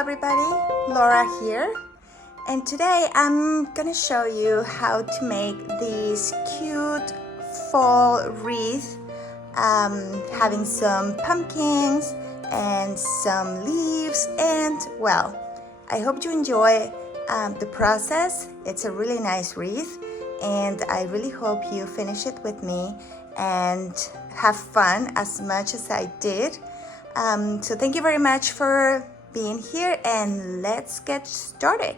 everybody, Laura here, and today I'm gonna show you how to make this cute fall wreath, having some pumpkins and some leaves, and well, I hope you enjoy the process. It's a really nice wreath, and I really hope you finish it with me and have fun as much as I did. So thank you very much for being here, and let's get started.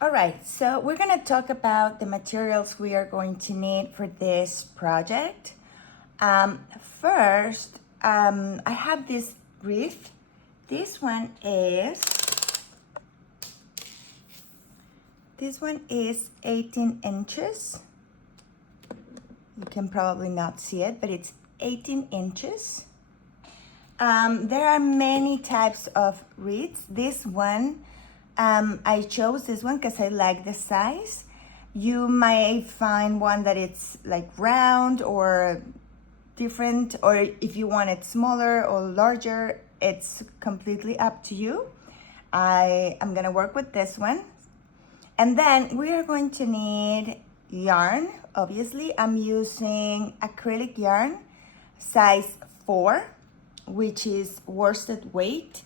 All right, so we're gonna talk about the materials we are going to need for this project. First, I have this wreath. This one is 18 inches. You can probably not see it, but it's 18 inches. There are many types of wreaths. This one, I chose this one because I like the size. You might find one that it's like round or different, or if you want it smaller or larger, it's completely up to you. I am gonna work with this one. And then we are going to need yarn. Obviously, I'm using acrylic yarn, size 4, which is worsted weight.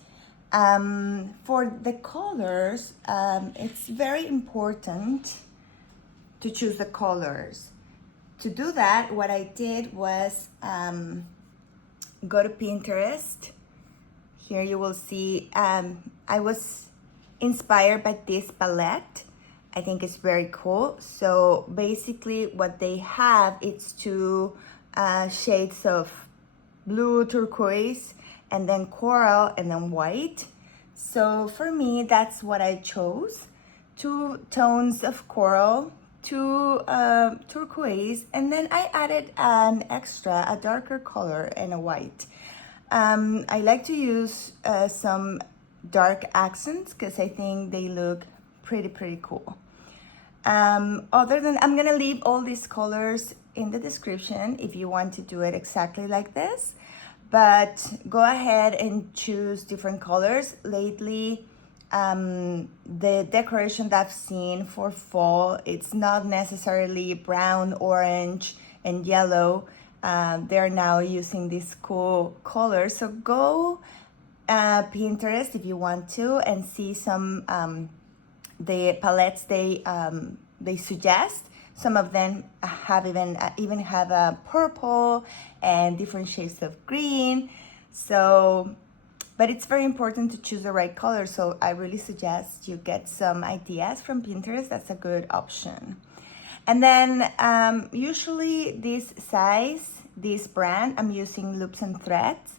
For the colors, it's very important to choose the colors. To do that, what I did was go to Pinterest. Here you will see, I was inspired by this palette. I think it's very cool. So basically what they have, it's two shades of blue, turquoise, and then coral, and then white. So for me, that's what I chose. 2 tones of coral, 2 turquoise, and then I added an extra, a darker color, and a white. I like to use some dark accents because I think they look pretty cool. Other than, I'm gonna leave all these colors in the description if you want to do it exactly like this, but go ahead and choose different colors. Lately, the decoration that I've seen for fall, it's not necessarily brown, orange, and yellow. They're now using these cool colors. So go Pinterest if you want to and see some the palettes they suggest. Some of them have even have a purple and different shades of green. So, but it's very important to choose the right color. So I really suggest you get some ideas from Pinterest. That's a good option. And then usually this size, this brand, I'm using Loops and Threads,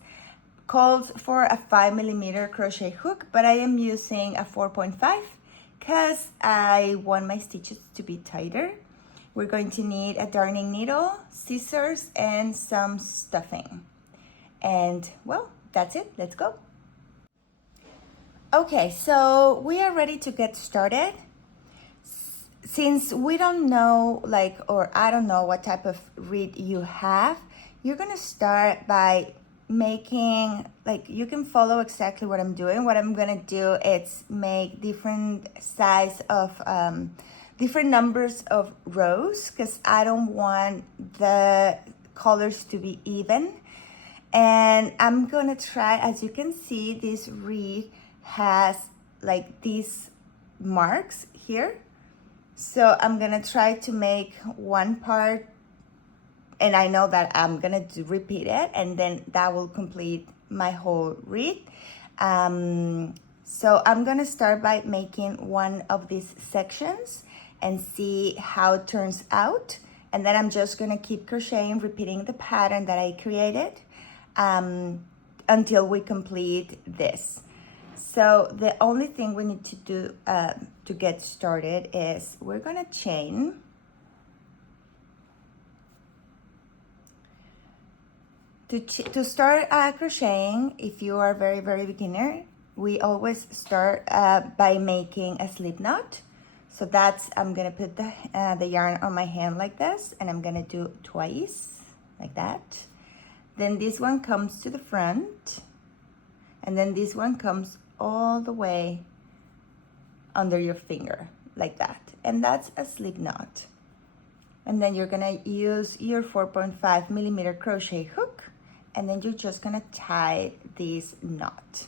calls for a 5mm crochet hook, but I am using a 4.5 because I want my stitches to be tighter. We're going to need a darning needle, scissors, and some stuffing. And well, that's it, let's go. Okay, so we are ready to get started. Since we don't know, or I don't know what type of wreath you have, you're gonna start by making, you can follow exactly what I'm doing. What I'm gonna do is make different size of, different numbers of rows, because I don't want the colors to be even. And I'm gonna try, as you can see, this wreath has these marks here. So I'm gonna try to make one part, and I know that I'm gonna repeat it, and then that will complete my whole wreath. So I'm gonna start by making one of these sections and see how it turns out. And then I'm just gonna keep crocheting, repeating the pattern that I created until we complete this. So the only thing we need to do to get started is we're gonna chain. To start crocheting, if you are very beginner, we always start by making a slip knot. So that's, I'm gonna put the yarn on my hand like this, and I'm gonna do twice like that. Then this one comes to the front, And then this one comes all the way under your finger, like that. And that's a slip knot. And then you're gonna use your 4.5 millimeter crochet hook, and then you're just gonna tie this knot.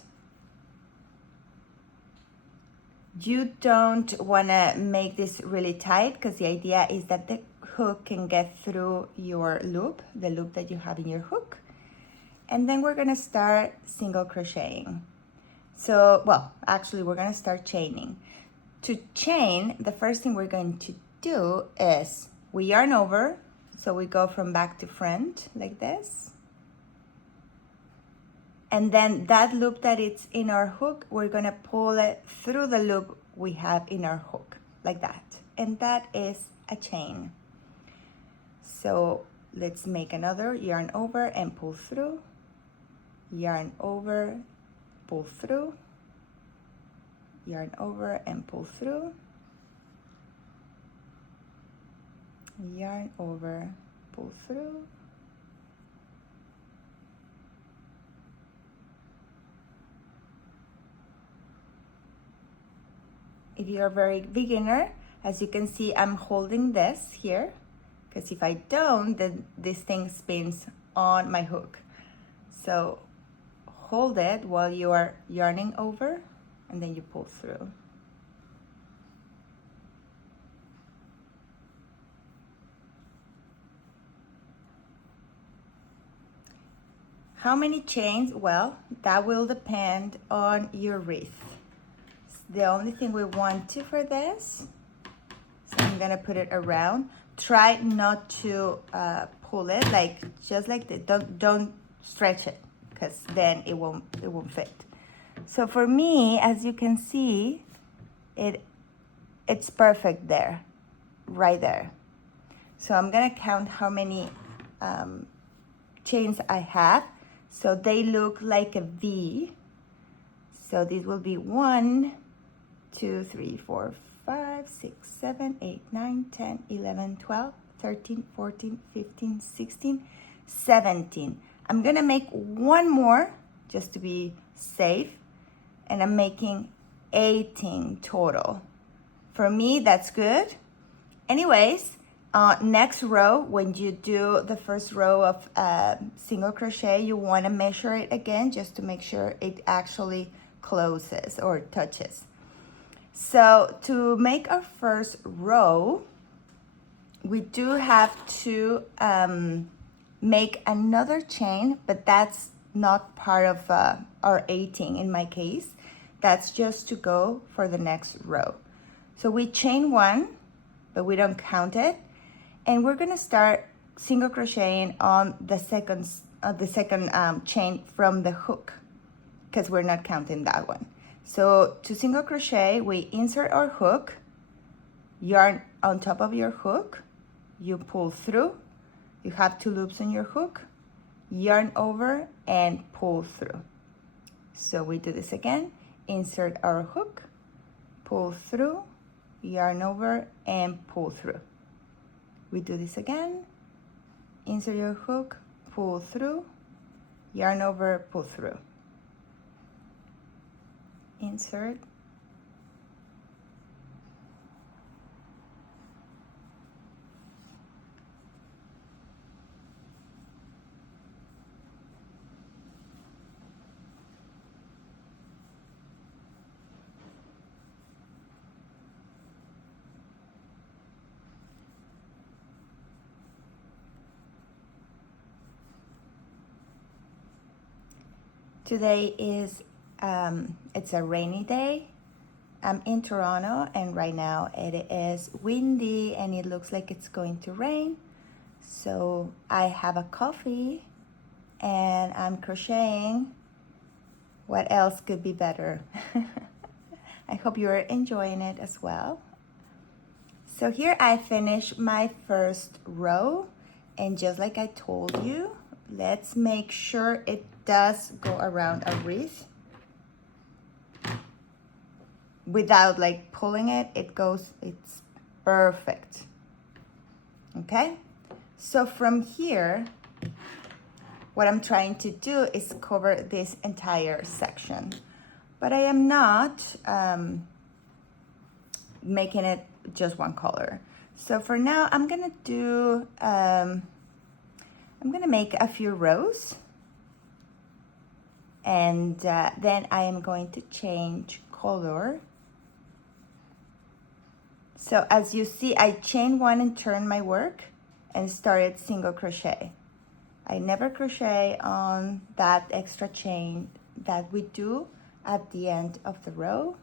You don't wanna make this really tight, because the idea is that the hook can get through your loop, the loop that you have in your hook. And then we're gonna start single crocheting. So, well, actually we're gonna start chaining. To chain, the first thing we're going to do is we yarn over, so we go from back to front like this. And then that loop that it's in our hook, we're gonna pull it through the loop we have in our hook, like that. And that is a chain. So let's make another, yarn over and pull through, yarn over, pull through, yarn over and pull through, yarn over, pull through, if you're a very beginner, as you can see, I'm holding this here, because if I don't, then this thing spins on my hook. So hold it while you are yarning over, and then you pull through. How many chains? Well, that will depend on your wreath. The only thing we want to for this, so I'm gonna put it around. Try not to pull it, like just like this. Don't stretch it, because then it won't fit. So for me, as you can see, it's perfect there, right there. So I'm gonna count how many chains I have. So they look like a V. So this will be 1, 2, 3, 4, 5, 6, 7, 8, 9, 10, 11, 12, 13, 14, 15, 16, 17. I'm gonna make one more just to be safe, and I'm making 18 total. For me, that's good. Anyways, next row, when you do the first row of single crochet, you want to measure it again just to make sure it actually closes or touches. So to make our first row, we do have to make another chain, but that's not part of our 18 in my case. That's just to go for the next row. So we chain 1, but we don't count it. And we're gonna start single crocheting on the second chain from the hook, because we're not counting that one. So to single crochet, we insert our hook, yarn on top of your hook, you pull through, you have 2 loops on your hook, yarn over and pull through. So we do this again, insert our hook, pull through, yarn over and pull through. We do this again, insert your hook, pull through, yarn over, pull through. Insert, today is, it's a rainy day. I'm in Toronto, and right now it is windy and it looks like it's going to rain. So I have a coffee and I'm crocheting. What else could be better? I hope you're enjoying it as well. So here I finished my first row, and just like I told you, let's make sure it does go around a wreath without like pulling it. It's perfect. Okay, so from here what I'm trying to do is cover this entire section, but I am not making it just one color. So for now, I'm gonna do, I'm gonna make a few rows, and then I am going to change color. So as you see, I chain one and turn my work and started single crochet. I never crochet on that extra chain that we do at the end of the row.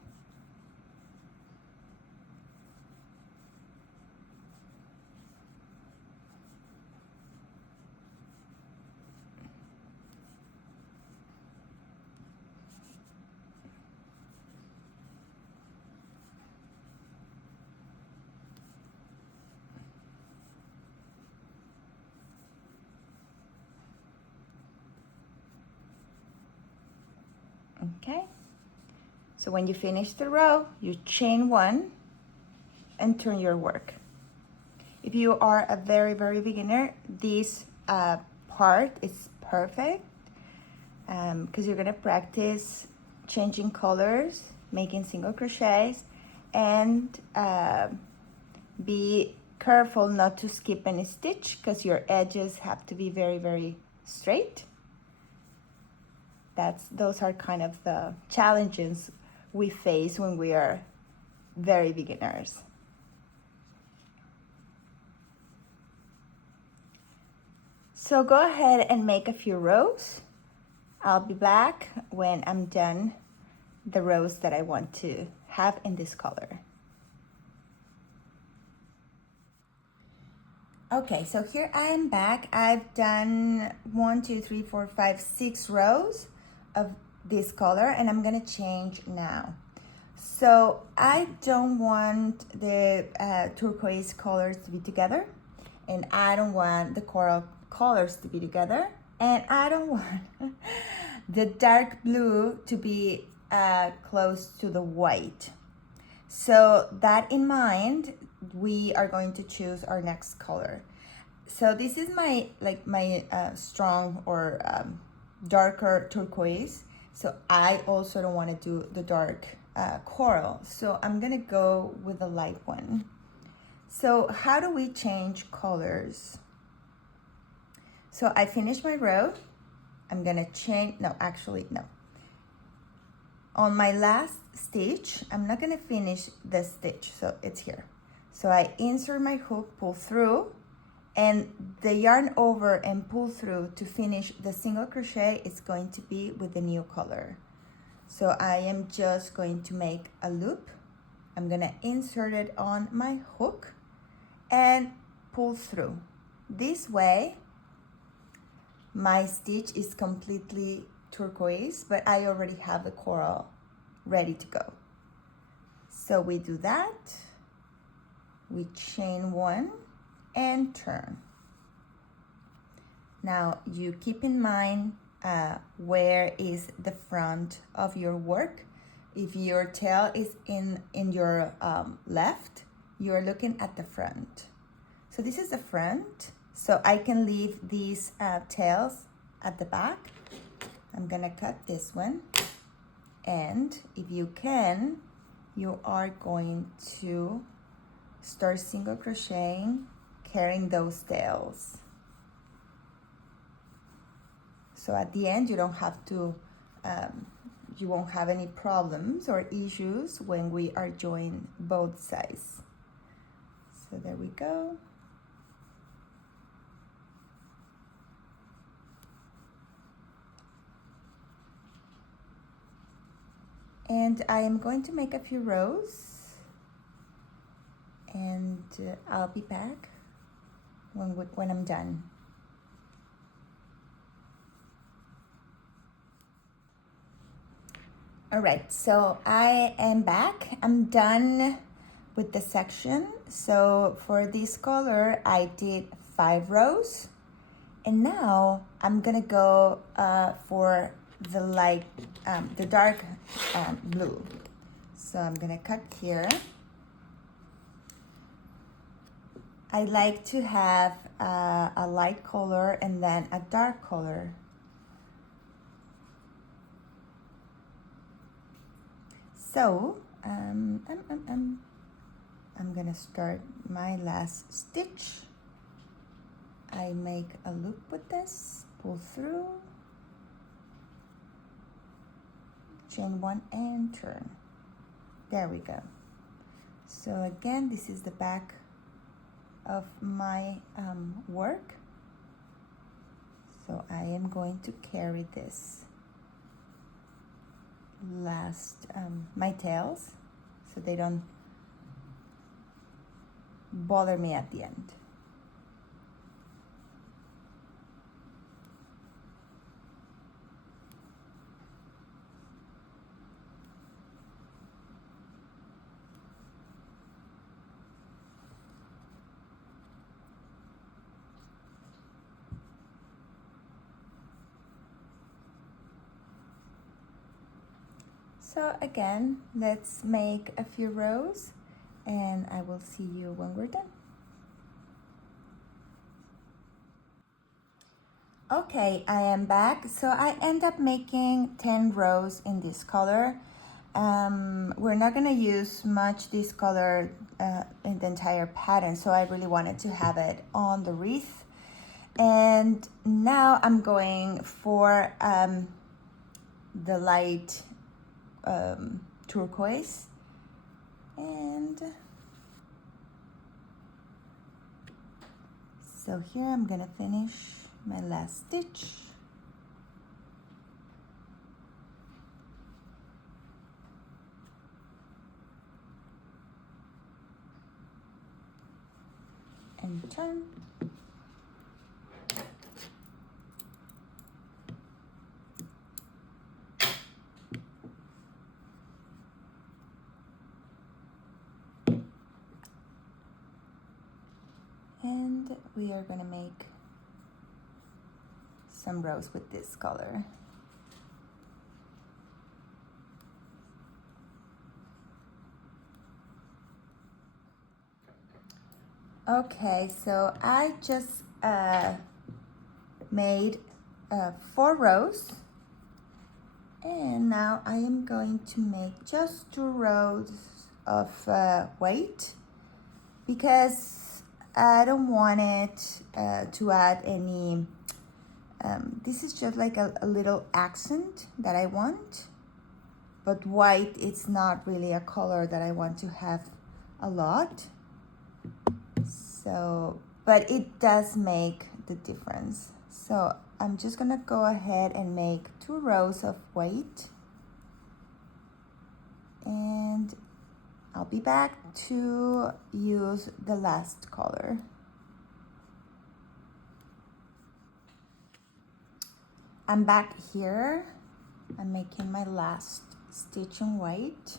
Okay, so when you finish the row, you chain one and turn your work. If you are a very, very beginner, this part is perfect because you're gonna practice changing colors, making single crochets, and be careful not to skip any stitch because your edges have to be very, very straight. Those are kind of the challenges we face when we are very beginners. So go ahead and make a few rows. I'll be back when I'm done the rows that I want to have in this color. Okay, so here I am back. I've done 1, 2, 3, 4, 5, 6 rows of this color, and I'm gonna change now. So I don't want the turquoise colors to be together, and I don't want the coral colors to be together, and I don't want the dark blue to be close to the white. So that in mind, we are going to choose our next color. So this is my strong or darker turquoise. So I also don't want to do the dark coral. So I'm gonna go with the light one. So how do we change colors? So I finished my row. I'm gonna change, no. On my last stitch, I'm not gonna finish the stitch, so it's here. So I insert my hook, pull through, and the yarn over and pull through to finish the single crochet is going to be with the new color. So I am just going to make a loop. I'm gonna insert it on my hook and pull through. This way, my stitch is completely turquoise, but I already have the coral ready to go. So we do that, we chain one and turn. Now you keep in mind where is the front of your work. If your tail is in your left, you're looking at the front. So this is the front. So I can leave these tails at the back. I'm gonna cut this one. And if you can, you are going to start single crocheting, carrying those tails. So at the end, you don't have to, you won't have any problems or issues when we are joining both sides. So there we go. And I am going to make a few rows, and I'll be back when I'm done. All right, so I am back. I'm done with the section. So for this color, I did 5 rows, and now I'm gonna go for the light, the dark blue. So I'm gonna cut here. I like to have a light color and then a dark color. So I'm gonna start my last stitch. I make a loop with this, pull through, chain one and turn. There we go. So again, this is the back of my work. So I am going to carry this last, my tails, so they don't bother me at the end. So again, let's make a few rows and I will see you when we're done. Okay, I am back. So I end up making 10 rows in this color. We're not gonna use much this color in the entire pattern, so I really wanted to have it on the wreath. And now I'm going for the light turquoise, and so here I'm gonna finish my last stitch. And turn. And we are gonna make some rows with this color. Okay, so I just made 4 rows, and now I am going to make just 2 rows of white, because I don't want it to add any, this is just like a little accent that I want, but white, it's not really a color that I want to have a lot. So, but it does make the difference. So I'm just gonna go ahead and make 2 rows of white, and I'll be back to use the last color. I'm back here. I'm making my last stitch in white,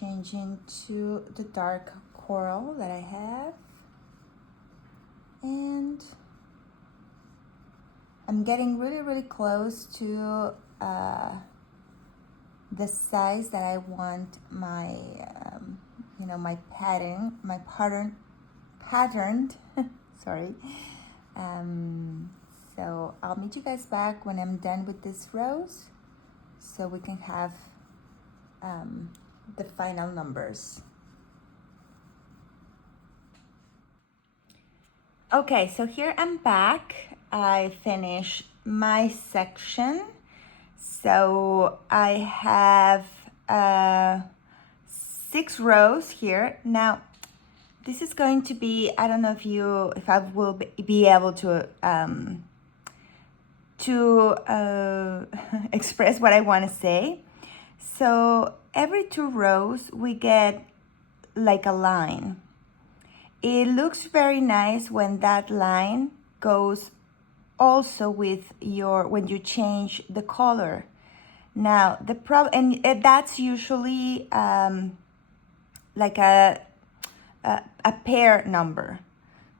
changing to the dark coral that I have, and I'm getting really close to the size that I want my you know, my patterned sorry. So I'll meet you guys back when I'm done with these rows, so we can have the final numbers. Okay, so here I'm back. I finished my section. So I have 6 rows here. Now, this is going to be, I don't know if I will be able to express what I want to say. So every 2 rows, we get like a line. It looks very nice when that line goes also with your, when you change the color. Now the problem, and that's usually like a pair number.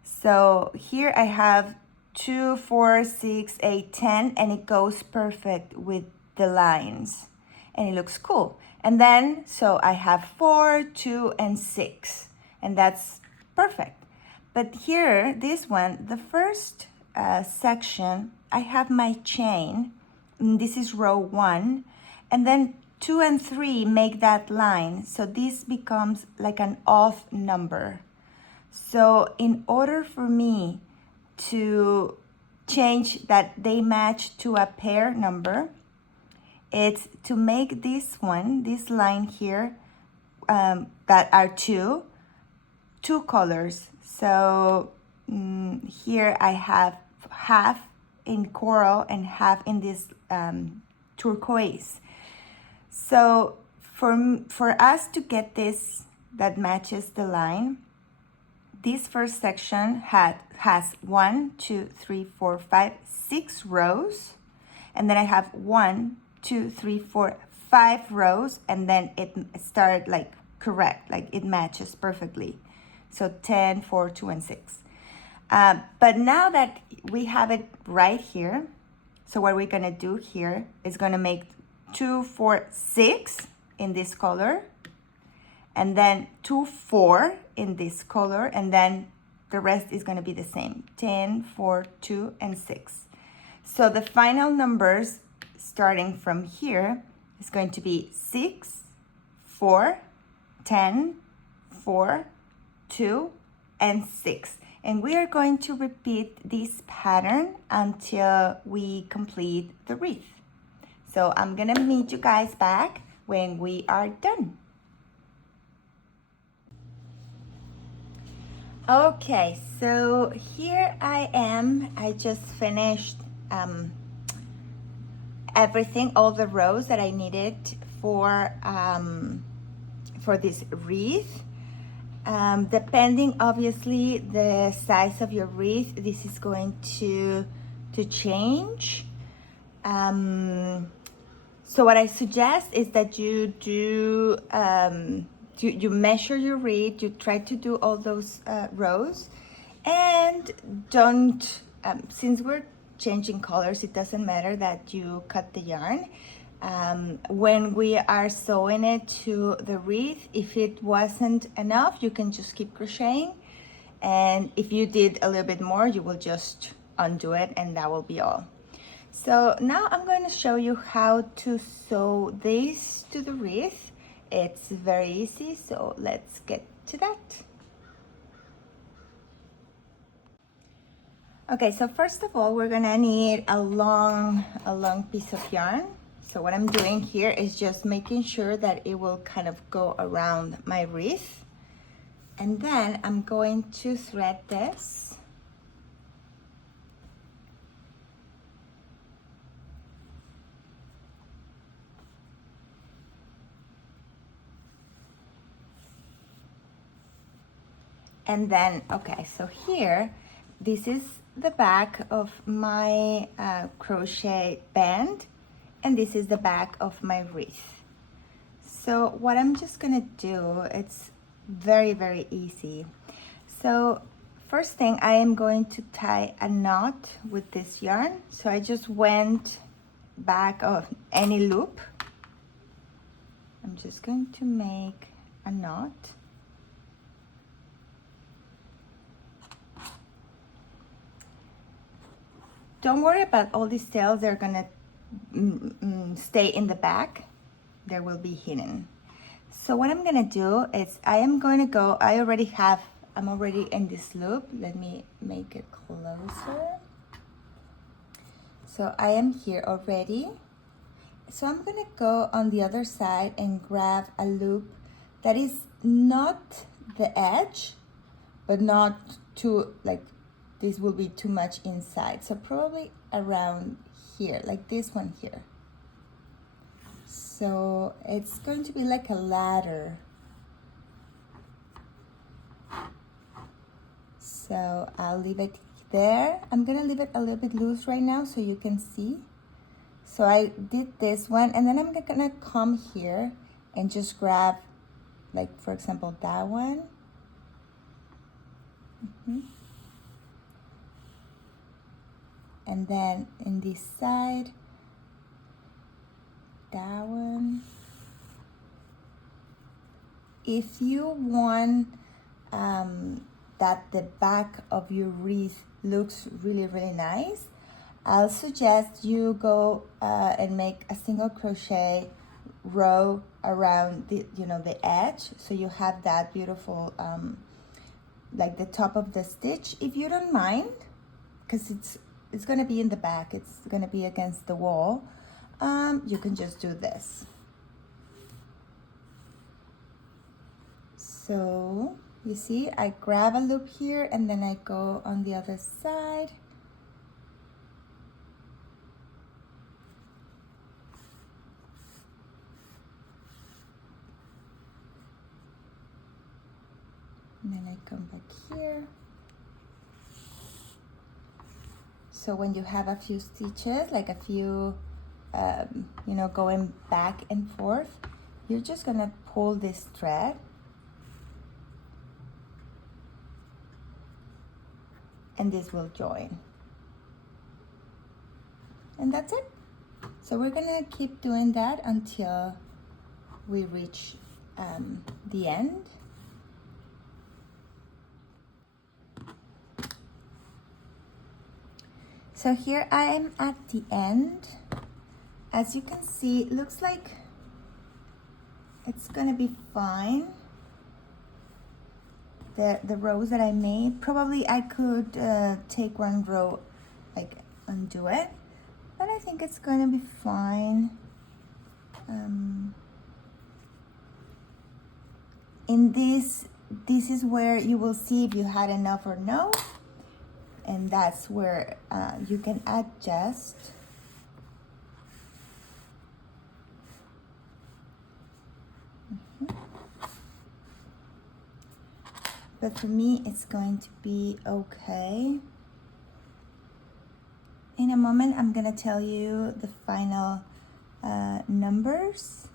So here I have 2, 4, 6, 8, 10, and it goes perfect with the lines, and it looks cool. And then, so I have 4, 2, and 6, and that's Perfect. But here, this one, the first section, I have my chain. And this is row 1. And then 2 and 3 make that line. So this becomes like an off number. So in order for me to change that they match to a pair number, it's to make this one, this line here, that are two colors. So here I have half in coral and half in this turquoise. So for us to get this that matches the line, this first section has 1, 2, 3, 4, 5, 6 rows, and then I have 1, 2, 3, 4, 5 rows, and then it started like correct, like it matches perfectly. So 10, 4, 2, and 6. But now that we have it right here, so what we're gonna do here is gonna make 2, 4, 6 in this color, and then 2, 4 in this color, and then the rest is gonna be the same, 10, 4, 2, and 6. So the final numbers starting from here is going to be 6, 4, 10, 4, 2, and 6. And we are going to repeat this pattern until we complete the wreath. So I'm gonna meet you guys back when we are done. Okay, so here I am. I just finished everything, all the rows that I needed for this wreath. Depending obviously the size of your wreath, this is going to change. So what I suggest is that you do you measure your wreath, you try to do all those rows, and don't since we're changing colors, it doesn't matter that you cut the yarn. When we are sewing it to the wreath, if it wasn't enough, you can just keep crocheting, and if you did a little bit more, you will just undo it, and that will be all. So now I'm going to show you how to sew this to the wreath. It's very easy, so let's get to that. Okay, so first of all, we're gonna need a long piece of yarn. So what I'm doing here is just making sure that it will kind of go around my wreath. And then I'm going to thread this. And then, okay, so here, this is the back of my crochet band, and this is the back of my wreath. So what I'm just gonna do, it's very, very easy. So first thing, I am going to tie a knot with this yarn. So I just went back of any loop. I'm just going to make a knot. Don't worry about all these tails, they're gonna stay in the back. They will be hidden. So what I'm gonna do is I'm already in this loop. Let me make it closer. So I am here already. So I'm gonna go on the other side and grab a loop that is not the edge, but not too, like, this will be too much inside. So probably around here, like this one here. So it's going to be like a ladder. So I'll leave it there. I'm gonna leave it a little bit loose right now so you can see. So I did this one, and then I'm gonna come here and just grab, like, for example, that one. And then in this side, that one. If you want that the back of your wreath looks really, really nice, I'll suggest you go and make a single crochet row around the, you know, the edge, so you have that beautiful like the top of the stitch. If you don't mind, because it's going to be in the back, it's going to be against the wall, you can just do this. So you see, I grab a loop here and then I go on the other side. And then I come back here. So when you have a few stitches, like a few, you know, going back and forth, you're just gonna pull this thread and this will join. And that's it. So we're gonna keep doing that until we reach the end. So here I am at the end. As you can see, it looks like it's gonna be fine. The rows that I made, probably I could take one row, like undo it, but I think it's gonna be fine. In this is where you will see if you had enough or no, and that's where you can adjust. But for me, it's going to be okay. In a moment, I'm gonna tell you the final numbers.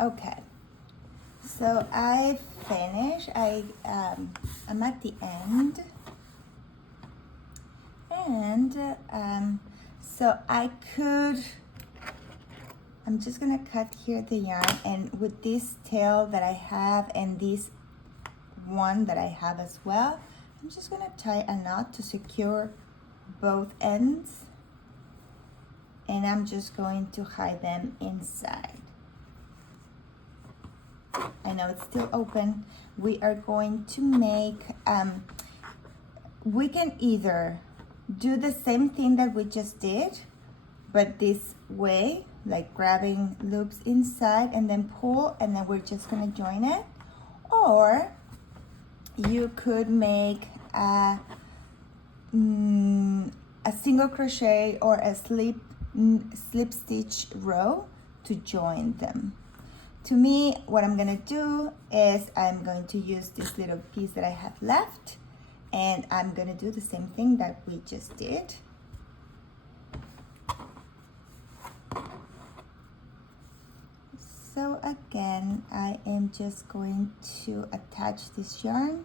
Okay, so I finished. I'm at the end, and so I'm just gonna cut here the yarn, and with this tail that I have and this one that I have as well, I'm just gonna tie a knot to secure both ends, and I'm just going to hide them inside. I know it's still open. We are going to make, we can either do the same thing that we just did, but this way, like grabbing loops inside and then pull, and then we're just gonna join it. Or you could make a single crochet or a slip stitch row to join them. To me, what I'm gonna do is I'm going to use this little piece that I have left, and I'm gonna do the same thing that we just did. So again, I am just going to attach this yarn.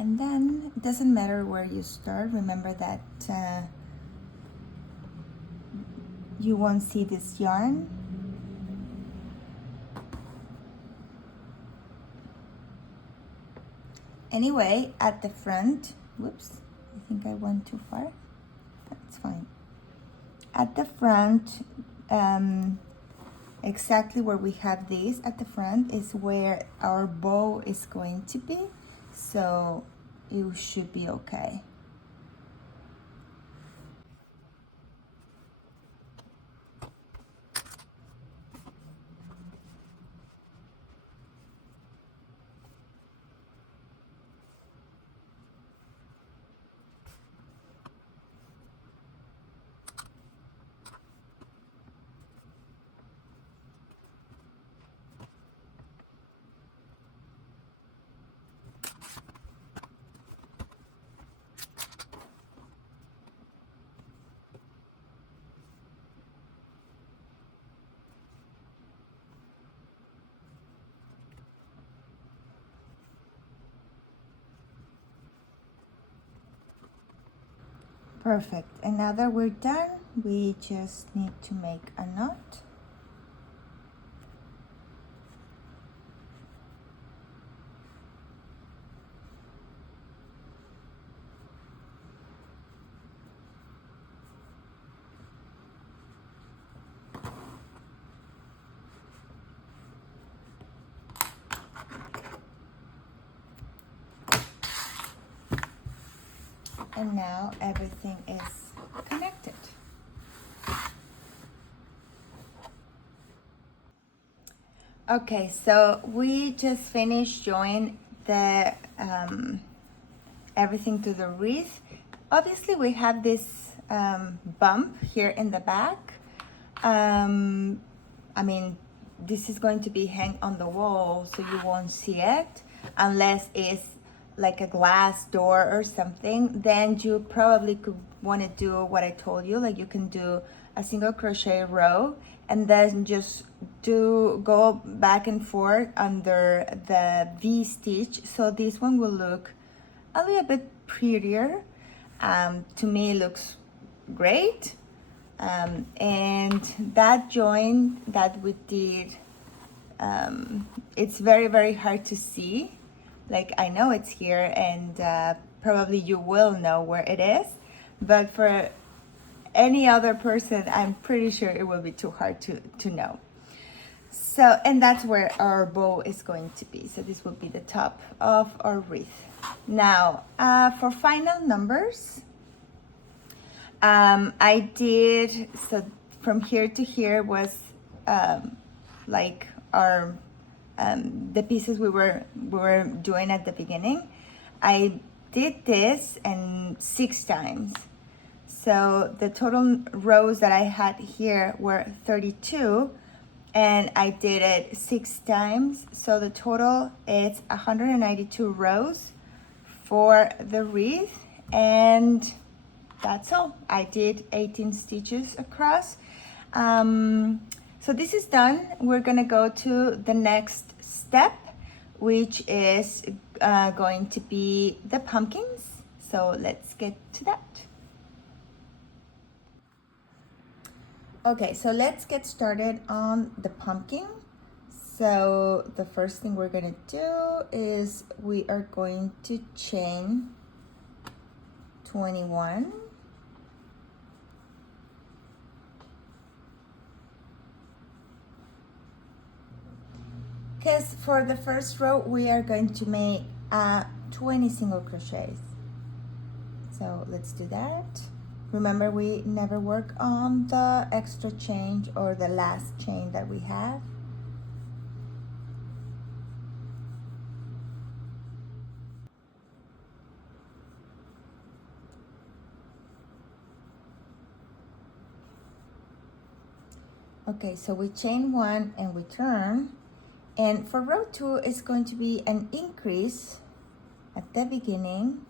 And then it doesn't matter where you start. Remember that you won't see this yarn. Anyway, at the front, whoops, I think I went too far. That's fine. At the front, exactly where we have this at the front is where our bow is going to be. So it should be okay. Perfect. And now that we're done, we just need to make a knot. And now everything is connected. Okay, so we just finished joining the everything to the wreath. Obviously, we have this bump here in the back. I mean, this is going to be hang on the wall, so you won't see it unless it's like a glass door or something. Then you probably could want to do what I told you, like you can do a single crochet row and then just go back and forth under the V stitch, so this one will look a little bit prettier. To me, it looks great. And that join that we did, it's very hard to see. Like, I know it's here, and probably you will know where it is, but for any other person, I'm pretty sure it will be too hard to know. So, and that's where our bow is going to be. So this will be the top of our wreath. Now, for final numbers, I did, so from here to here was like our the pieces we were doing at the beginning. I did this and 6 times. So the total rows that I had here were 32, and I did it 6 times. So the total is 192 rows for the wreath, and that's all. I did 18 stitches across. So this is done. We're gonna go to the next step, which is going to be the pumpkins. So let's get to that. Okay, so let's get started on the pumpkin. So the first thing we're gonna do is we are going to chain 21. Because for the first row, we are going to make 20 single crochets. So let's do that. Remember, we never work on the extra chain or the last chain that we have. Okay, so we chain 1 and we turn. And for row 2, it's going to be an increase at the beginning.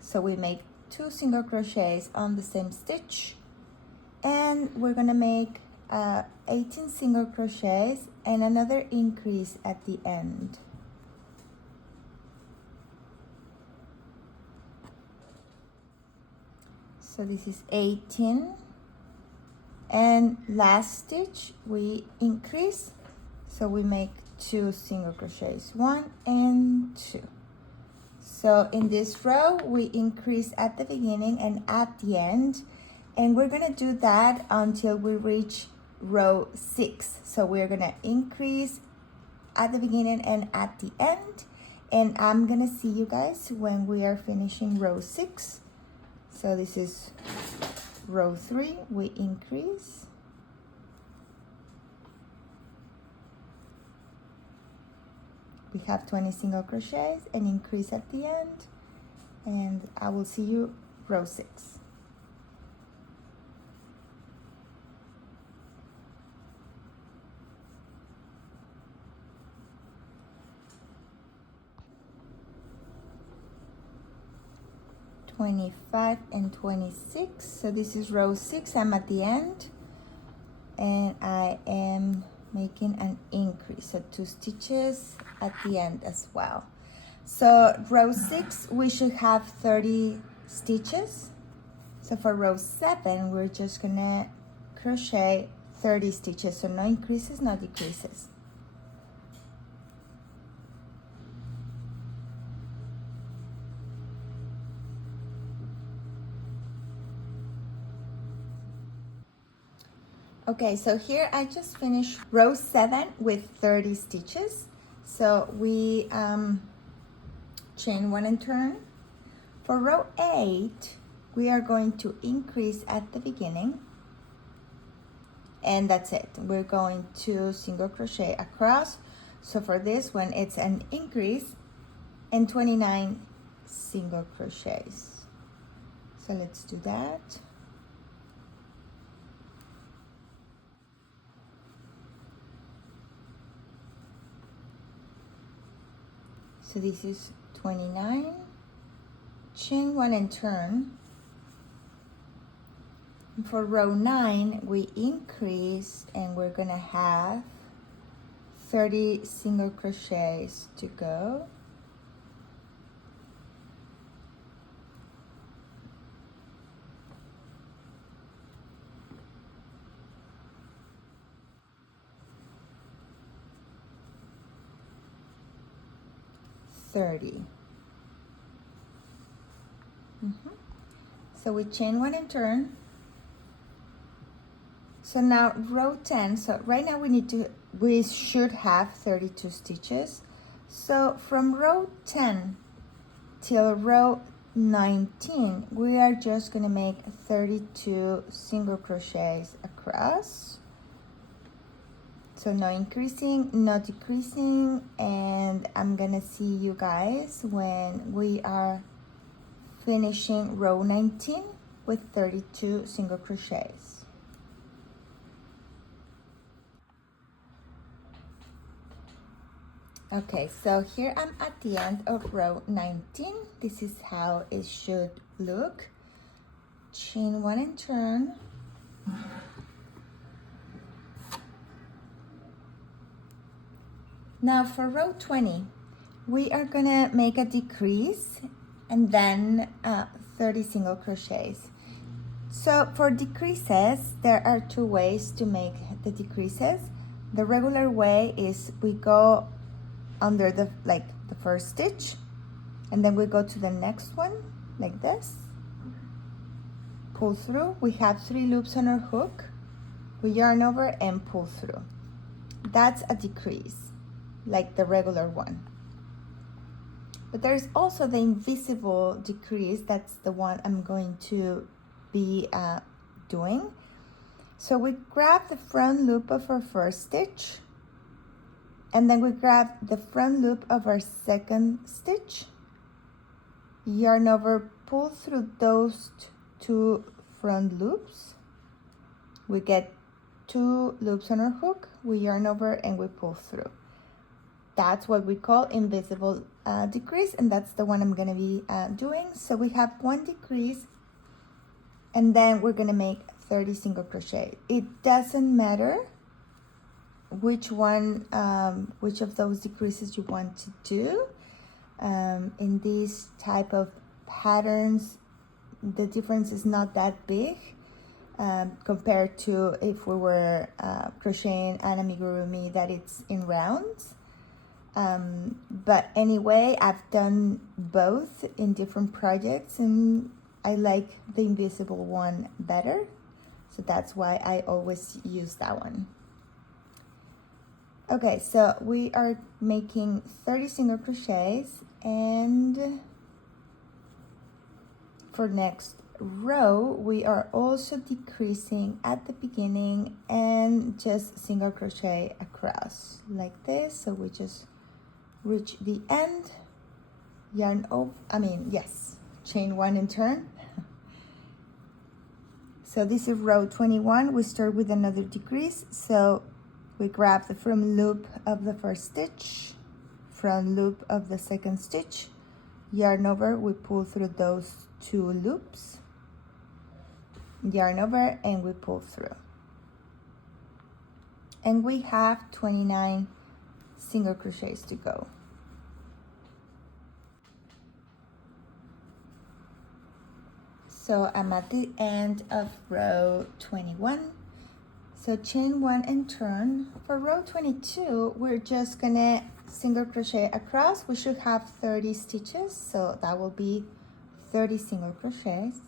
So we make 2 single crochets on the same stitch, and we're gonna make 18 single crochets and another increase at the end. So this is 18, and last stitch we increase, so we make 2 single crochets, 1 and 2. So in this row, we increase at the beginning and at the end, and we're gonna do that until we reach row 6. So we're gonna increase at the beginning and at the end, and I'm gonna see you guys when we are finishing row 6. So this is row 3, we increase. We have 20 single crochets and increase at the end, and I will see you row 6. (25) and 26. So this is row 6. I'm at the end, and I am making an increase, so 2 stitches at the end as well. So row 6, we should have 30 stitches. So for row 7, we're just gonna crochet 30 stitches, so no increases, no decreases. Okay, so here I just finished row 7 with 30 stitches. So we chain 1 and turn. For row 8, we are going to increase at the beginning, and that's it. We're going to single crochet across. So for this one, it's an increase and 29 single crochets. So let's do that. So this is 29, chain 1 and turn. For row 9, we increase and we're gonna have 30 single crochets to go. So we chain 1 and turn. So now row 10, so right now we should have 32 stitches. So from row 10 till row 19, we are just gonna make 32 single crochets across. So no increasing, no decreasing, and I'm gonna see you guys when we are finishing row 19 with 32 single crochets. Okay, so here I'm at the end of row 19. This is how it should look. Chain 1 and turn. Now for row 20, we are gonna make a decrease and then 30 single crochets. So for decreases, there are 2 ways to make the decreases. The regular way is we go under the first stitch, and then we go to the next one like this, pull through. We have 3 loops on our hook, we yarn over and pull through. That's a decrease, like the regular one. But there's also the invisible decrease. That's the one I'm going to be doing. So we grab the front loop of our first stitch, and then we grab the front loop of our second stitch, yarn over, pull through those 2 front loops. We get 2 loops on our hook, we yarn over and we pull through. That's what we call invisible decrease, and that's the one I'm gonna be doing. So we have 1 decrease, and then we're gonna make 30 single crochet. It doesn't matter which one, which of those decreases you want to do. In these type of patterns, the difference is not that big compared to if we were crocheting an amigurumi that it's in rounds. But anyway, I've done both in different projects, and I like the invisible one better. So that's why I always use that one. Okay, so we are making 30 single crochets, and for next row, we are also decreasing at the beginning and just single crochet across like this. So we just reach the end, yarn over, chain 1 and turn. So this is row 21. We start with another decrease. So we grab the front loop of the first stitch, front loop of the second stitch, yarn over, we pull through those 2 loops, yarn over, and we pull through. And we have 29 single crochets to go. So I'm at the end of row 21. So chain 1 and turn. For row 22, we're just gonna single crochet across. We should have 30 stitches, so that will be 30 single crochets.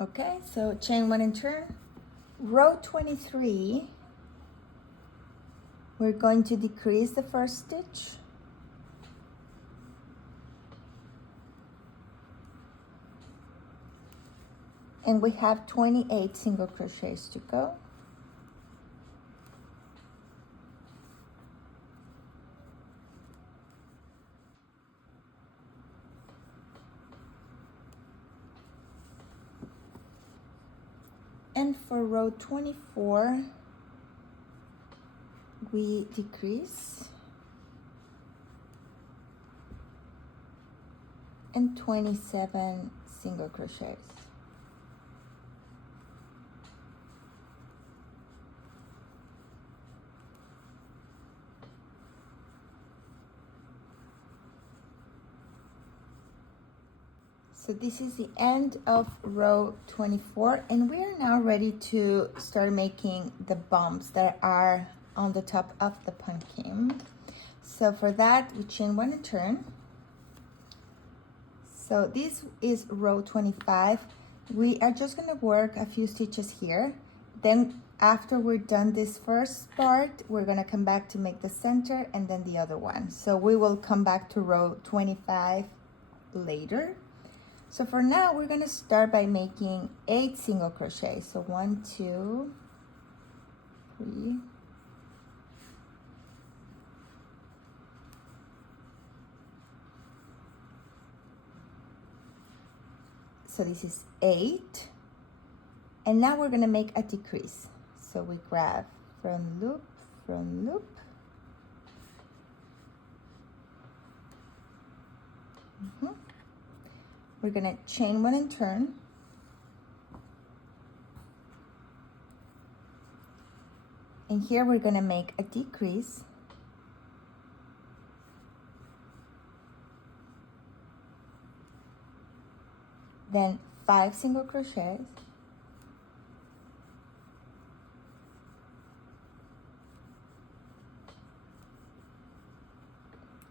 Okay, so chain 1 and turn. Row 23, we're going to decrease the first stitch. And we have 28 single crochets to go. And for row 24, we decrease and 27 single crochets. So this is the end of row 24, and we are now ready to start making the bumps that are on the top of the pumpkin. So for that, we chain 1 and turn. So this is row 25. We are just gonna work a few stitches here. Then after we're done this first part, we're gonna come back to make the center and then the other one. So we will come back to row 25 later. So for now, we're gonna start by making 8 single crochets. So 1, 2, 3, 4. So this is 8. And now we're gonna make a decrease. So we grab front loop, front loop. We're gonna chain 1 and turn. And here we're gonna make a decrease. Then 5 single crochets.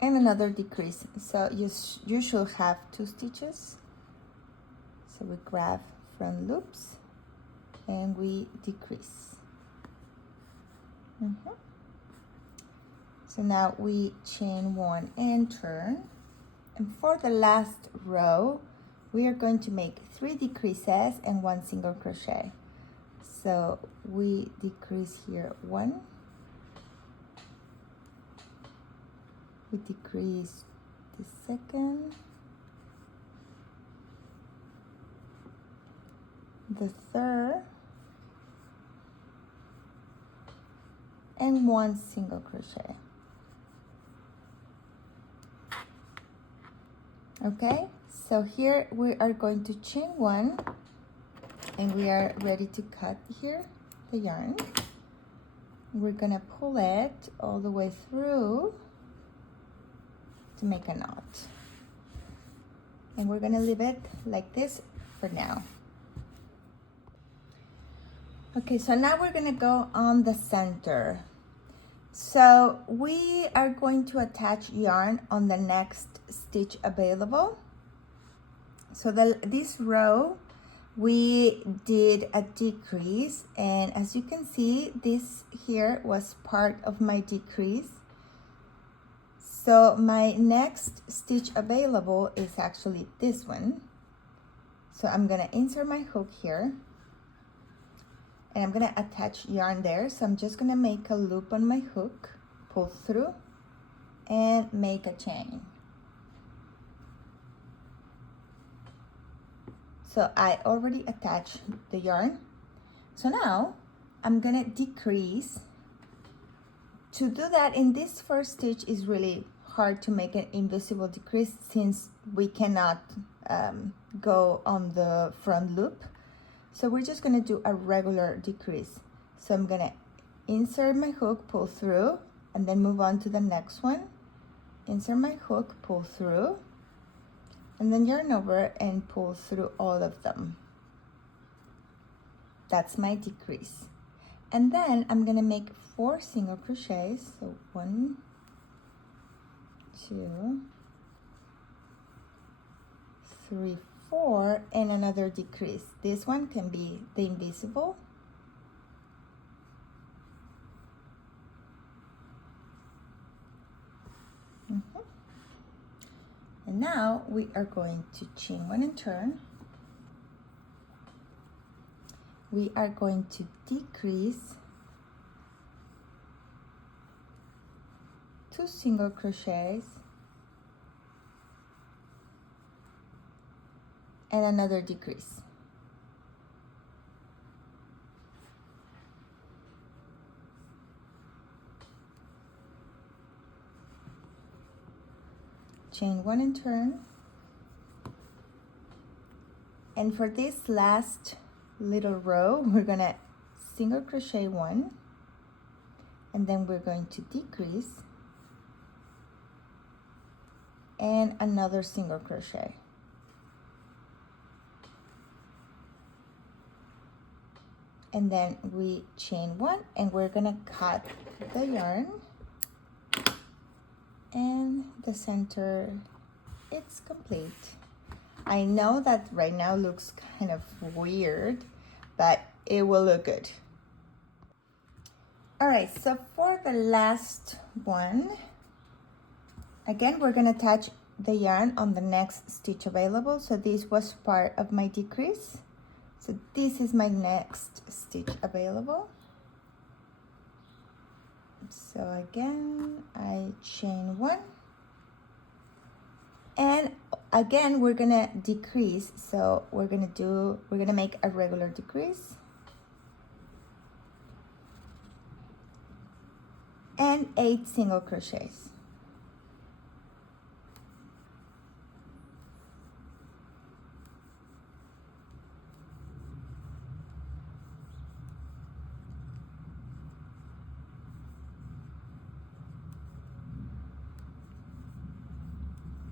And another decrease. So you should have 2 stitches. So we grab front loops and we decrease. So now we chain 1 and turn. And for the last row, we are going to make 3 decreases and 1 single crochet. So we decrease here 1. We decrease the second, the third, and 1 single crochet. Okay, so here we are going to chain 1, and we are ready to cut here the yarn. We're gonna pull it all the way through to make a knot, and we're gonna leave it like this for now. Okay, so now we're gonna go on the center. So we are going to attach yarn on the next stitch available. So this row we did a decrease, and as you can see, this here was part of my decrease. So my next stitch available is actually this one. So I'm gonna insert my hook here, and I'm gonna attach yarn there. So I'm just gonna make a loop on my hook, pull through, and make a chain. So I already attached the yarn. So now I'm gonna decrease. To do that in this first stitch is really hard to make an invisible decrease since we cannot go on the front loop. So we're just gonna do a regular decrease. So I'm gonna insert my hook, pull through, and then move on to the next one. Insert my hook, pull through, and then yarn over and pull through all of them. That's my decrease. And then I'm gonna make 4 single crochets. So 1, 2, 3, 4, and another decrease. This one can be the invisible. And now we are going to chain 1 and turn. We are going to decrease 2 single crochets and another decrease. Chain 1 and turn. And for this last little row, we're gonna single crochet 1, and then we're going to decrease and another single crochet. And then we chain 1, and we're gonna cut the yarn, and the center, it's complete. I know that right now looks kind of weird, but it will look good. All right, so for the last one, again, we're gonna attach the yarn on the next stitch available. So this was part of my decrease. So this is my next stitch available. So again, I chain 1, and again, we're gonna decrease. So we're gonna make a regular decrease and 8 single crochets.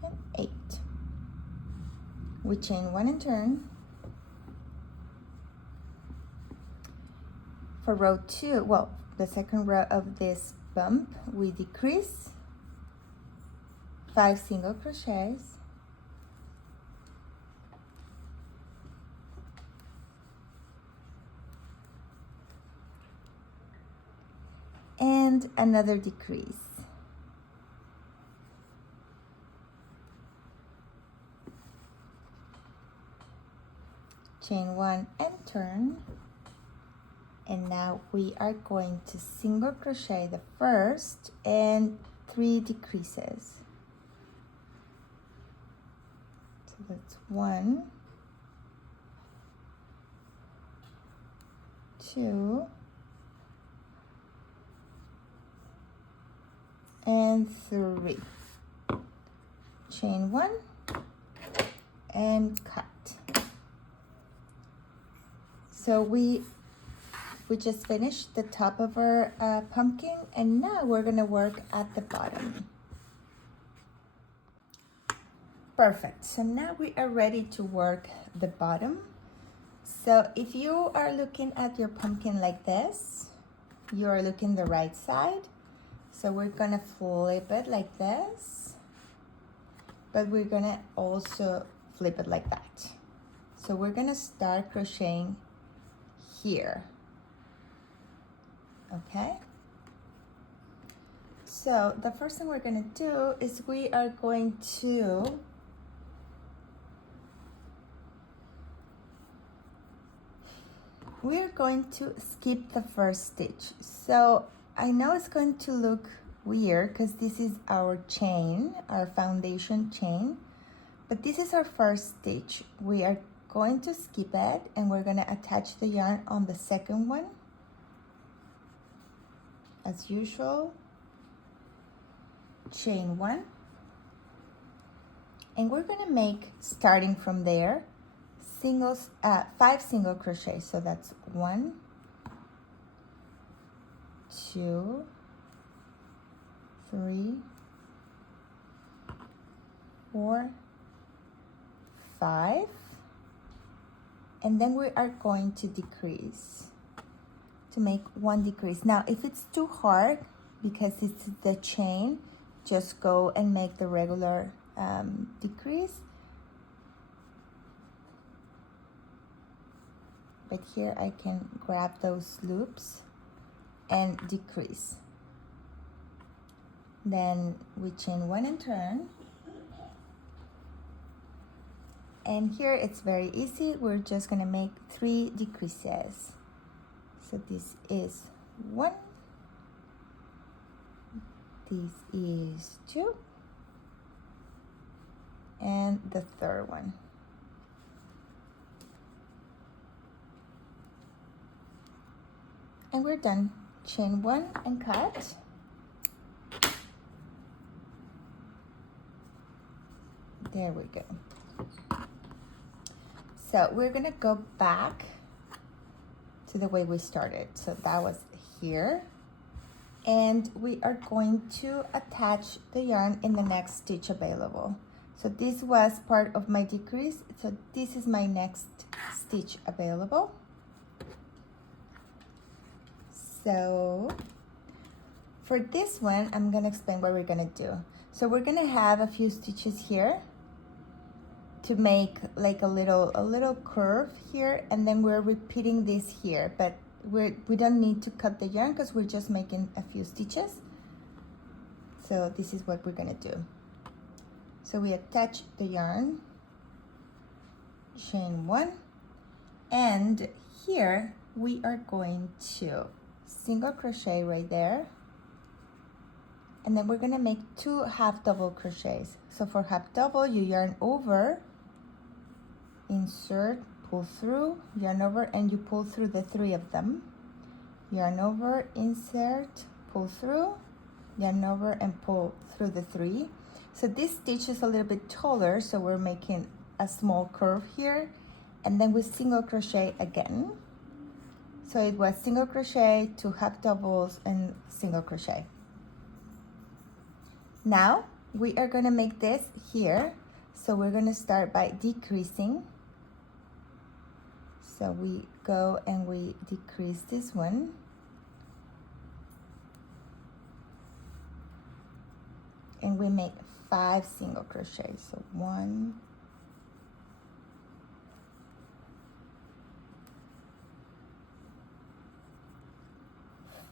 And 8. We chain 1 and turn. For row 2, well, the second row of this bump, we decrease 5 single crochets and another decrease. Chain 1 and turn. And now we are going to single crochet the first and 3 decreases. So that's 1, 2, and 3. Chain 1 and cut. So we just finished the top of our pumpkin, and now we're gonna work at the bottom. Perfect, so now we are ready to work the bottom. So if you are looking at your pumpkin like this, you are looking the right side. So we're gonna flip it like this, but we're gonna also flip it like that. So we're gonna start crocheting here. Okay, so the first thing we're going to do is we are going to skip the first stitch. So I know it's going to look weird because this is our chain, our foundation chain, but this is our first stitch. We are going to skip it, and we're going to attach the yarn on the second one. As usual, chain 1, and we're gonna make, starting from there, 5 single crochets. So that's 1, 2, 3, 4, 5, and then we are going to decrease to make 1 decrease. Now if it's too hard because it's the chain, just go and make the regular decrease. But here I can grab those loops and decrease. Then we chain 1 and turn. And here it's very easy. We're just gonna make 3 decreases. So this is 1, this is 2, and the third one. And we're done. Chain 1 and cut. There we go. So we're gonna go back to the way we started. So that was here. And we are going to attach the yarn in the next stitch available. So this was part of my decrease. So this is my next stitch available. So for this one, I'm gonna explain what we're gonna do. So we're gonna have a few stitches here to make like a little curve here, and then we're repeating this here, but we don't need to cut the yarn because we're just making a few stitches. So this is what we're gonna do. So we attach the yarn, chain 1, and here we are going to single crochet right there, and then we're gonna make 2 half double crochets. So for half double, you yarn over, insert, pull through, yarn over, and you pull through the 3 of them. Yarn over, insert, pull through, yarn over, and pull through the 3. So this stitch is a little bit taller, so we're making a small curve here, and then we single crochet again. So it was single crochet, 2 half doubles, and single crochet. Now we are gonna make this here. So we're gonna start by decreasing. So we go and we decrease this one. And we make 5 single crochets. So 1,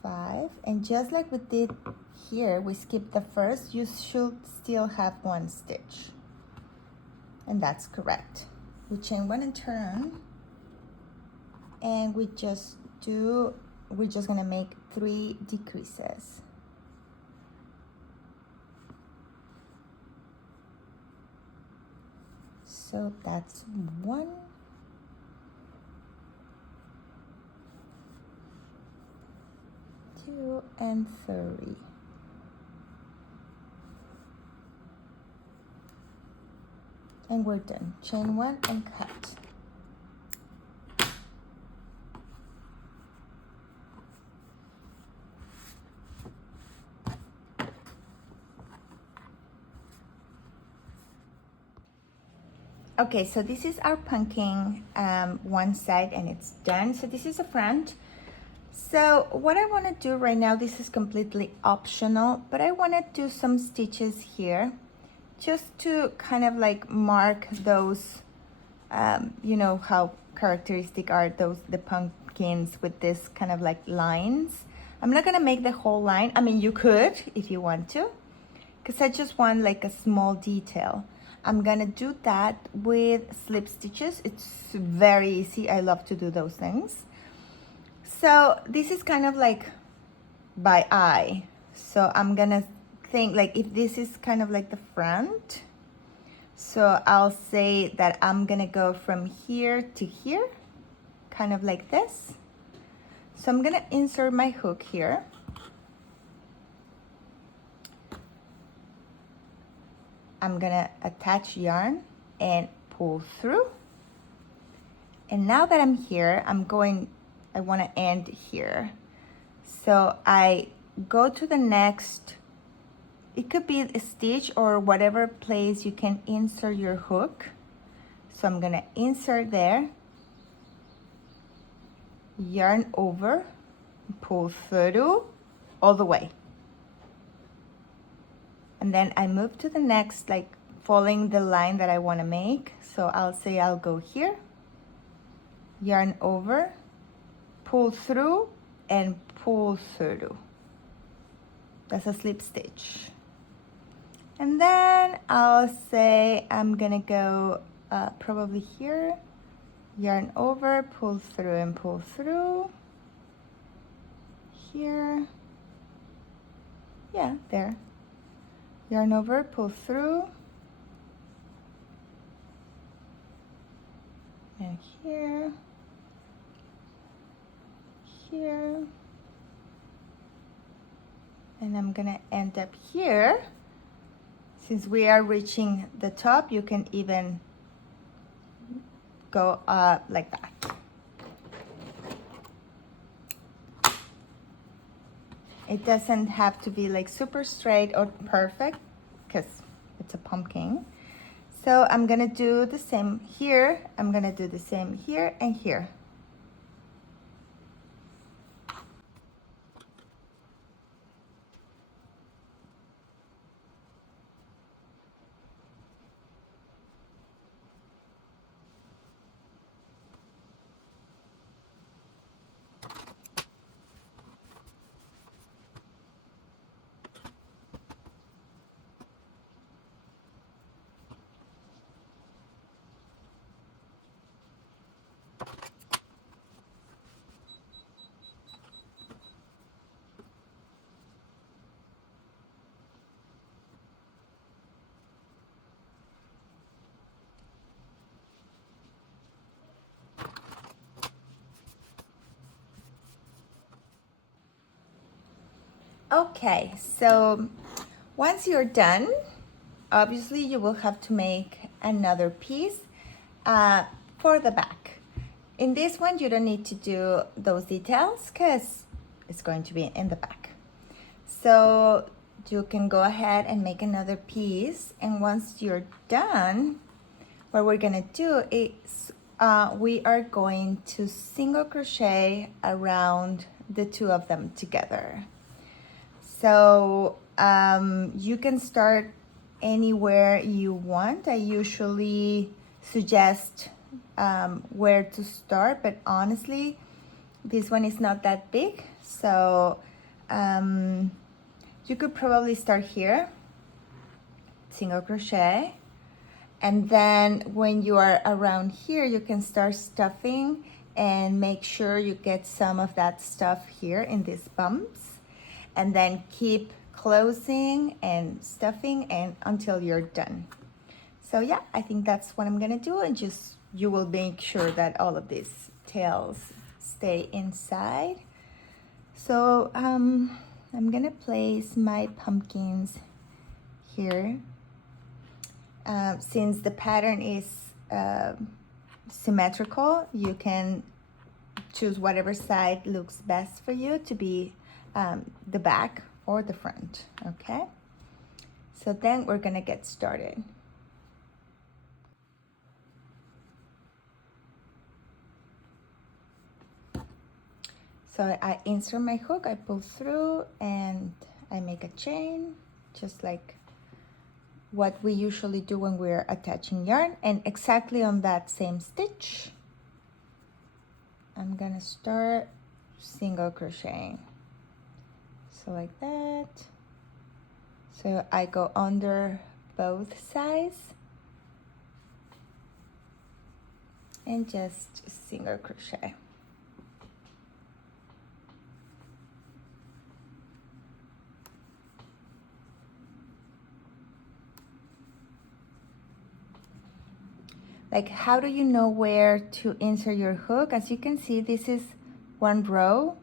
5, and just like we did here, we skipped the first, you should still have 1 stitch. And that's correct. We chain 1 and turn, and we're just gonna make 3 decreases. So that's 1, 2, and 3. And we're done. Chain 1 and cut. Okay, so this is our pumpkin one side, and it's done. So this is the front. So what I want to do right now, this is completely optional, but I want to do some stitches here just to kind of like mark those, you know how characteristic are the pumpkins with this kind of like lines. I'm not gonna make the whole line. I mean, you could if you want to, because I just want like a small detail. I'm gonna do that with slip stitches. It's very easy. I love to do those things. So this is kind of like by eye. So I'm gonna think like if this is kind of like the front. So I'll say that I'm gonna go from here to here, kind of like this. So I'm gonna insert my hook here. I'm gonna attach yarn and pull through. And now that I'm here, I want to end here. So I go to the next, it could be a stitch or whatever place you can insert your hook. So I'm gonna insert there, yarn over, pull through all the way. And then I move to the next, like following the line that I wanna make. So I'll say I'll go here, yarn over, pull through, and pull through. That's a slip stitch. And then I'll say I'm gonna go probably here, yarn over, pull through and pull through. Here, yeah, there. Yarn over, pull through. And here, here. And I'm gonna end up here. Since we are reaching the top, you can even go up like that. It doesn't have to be like super straight or perfect because it's a pumpkin. So I'm gonna do the same here. I'm gonna do the same here and here. Okay, so once you're done, obviously you will have to make another piece for the back. In this one, you don't need to do those details because it's going to be in the back. So you can go ahead and make another piece. And once you're done, what we're gonna do is we are going to single crochet around the two of them together. So you can start anywhere you want. I usually suggest where to start, but honestly, this one is not that big. So you could probably start here, single crochet. And then when you are around here, you can start stuffing and make sure you get some of that stuff here in these bumps. And then keep closing and stuffing and until you're done. So yeah, I think that's what I'm gonna do, and just you will make sure that all of these tails stay inside. So I'm gonna place my pumpkins here. Since the pattern is symmetrical, you can choose whatever side looks best for you to be the back or the front, okay? So then we're gonna get started. So I insert my hook, I pull through, and I make a chain, just like what we usually do when we're attaching yarn. And exactly on that same stitch, I'm gonna start single crocheting. So like that. So I go under both sides and just single crochet. Like, how do you know where to insert your hook? As you can see, this is one row.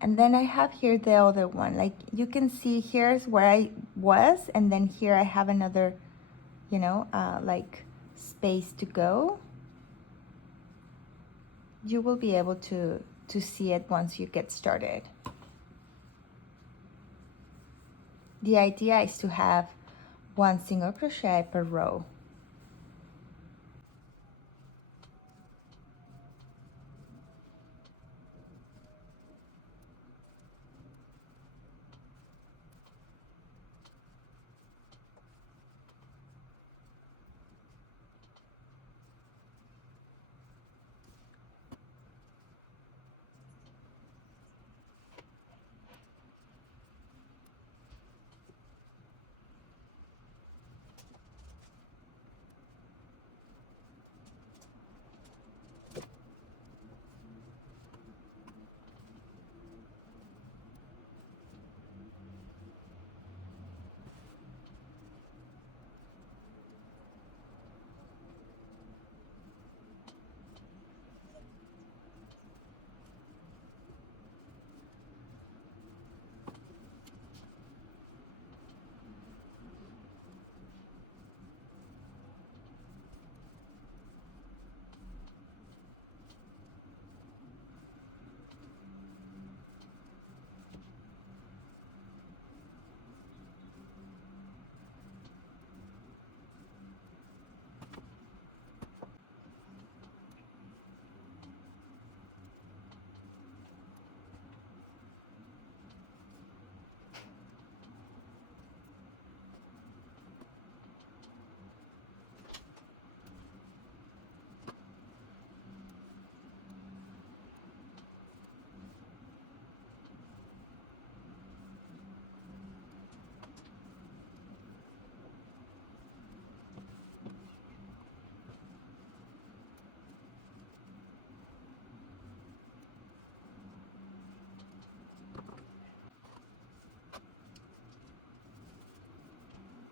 And then I have here the other one. Like you can see, here's where I was, and then here I have another, you know, like space to go. you will be able to see it once you get started. The idea is to have one single crochet per row.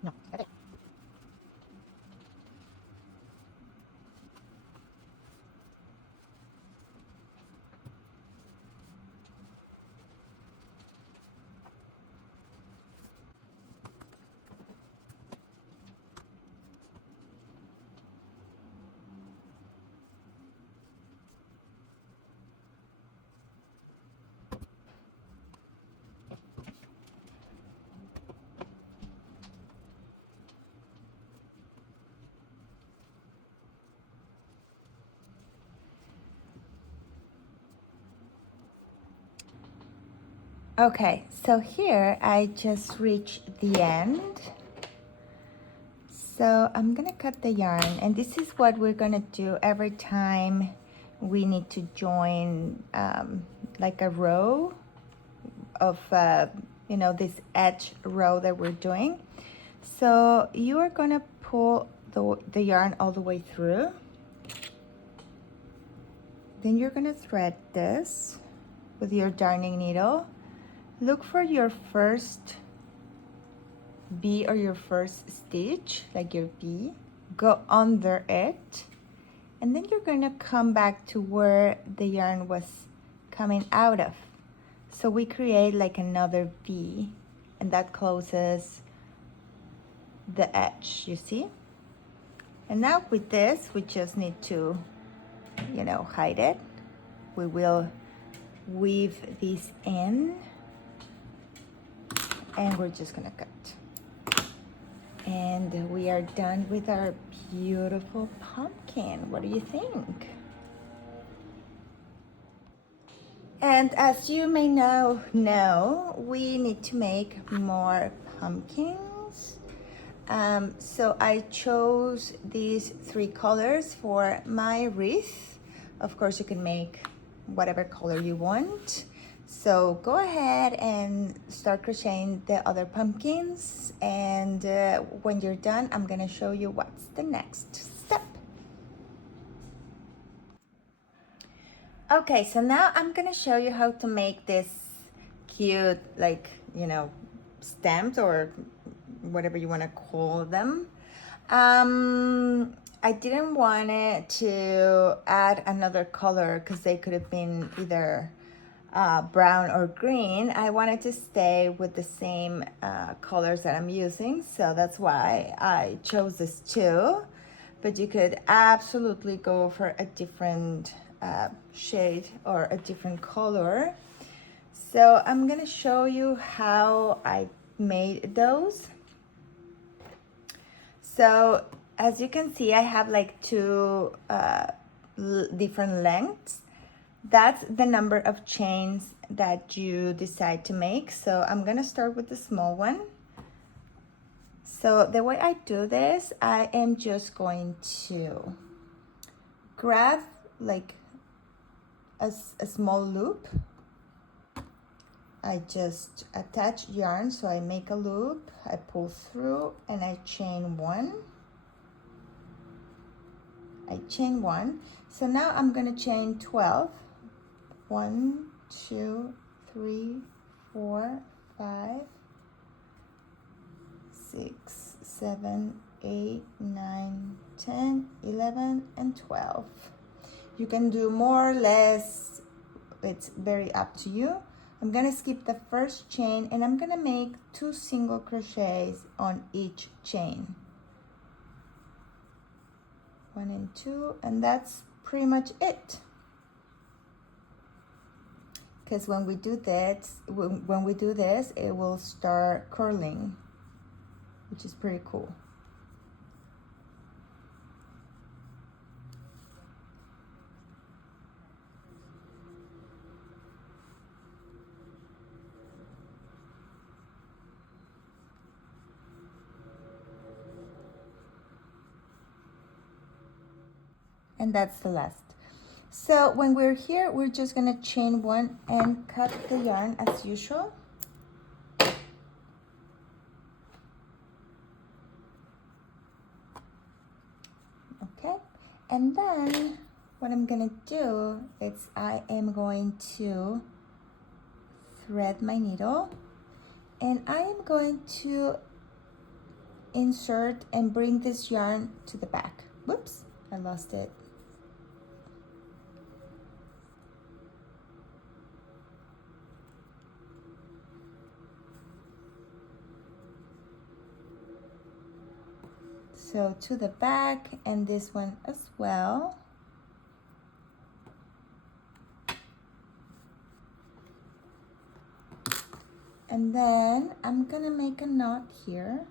No, okay. Okay, so here I just reached the end. So I'm gonna cut the yarn, and this is what we're gonna do every time we need to join like a row of, you know, this edge row that we're doing. So you are gonna pull the yarn all the way through. Then you're gonna thread this with your darning needle. Look for your first B or your first stitch, like your B, go under it, and then you're gonna come back to where the yarn was coming out of. So we create like another V, and that closes the edge, you see? And now with this, we just need to, you know, hide it. We will weave this in, and we're just gonna cut. And we are done with our beautiful pumpkin. What do you think? And as you may know, we need to make more pumpkins. So I chose these 3 colors for my wreath. Of course, you can make whatever color you want. So go ahead and start crocheting the other pumpkins, and when you're done, I'm gonna show you what's the next step. Okay, so now I'm gonna show you how to make this cute, like, you know, stamps or whatever you want to call them. I didn't want it to add another color because they could have been either brown or green. I wanted to stay with the same colors that I'm using, so that's why I chose this too. But you could absolutely go for a different shade or a different color. So I'm gonna show you how I made those. So as you can see, I have like two different lengths. That's the number of chains that you decide to make. So I'm gonna start with the small one. So the way I do this, I am just going to grab like a small loop. I just attach yarn, so I make a loop, I pull through, and I chain one. I chain one. So now I'm gonna chain 12. 1, 2, 3, 4, 5, 6, 7, 8, 9, 10, 11, and 12. You can do more or less, it's very up to you. I'm gonna skip the first chain and I'm gonna make 2 single crochets on each chain. 1 and 2, and that's pretty much it. Because when we do this, it will start curling, which is pretty cool. And that's the last. So when we're here, we're just gonna chain one and cut the yarn as usual. Okay, and then what I'm gonna do is I am going to thread my needle and I am going to insert and bring this yarn to the back. Whoops, I lost it. So to the back and this one as well. And then I'm gonna make a knot here.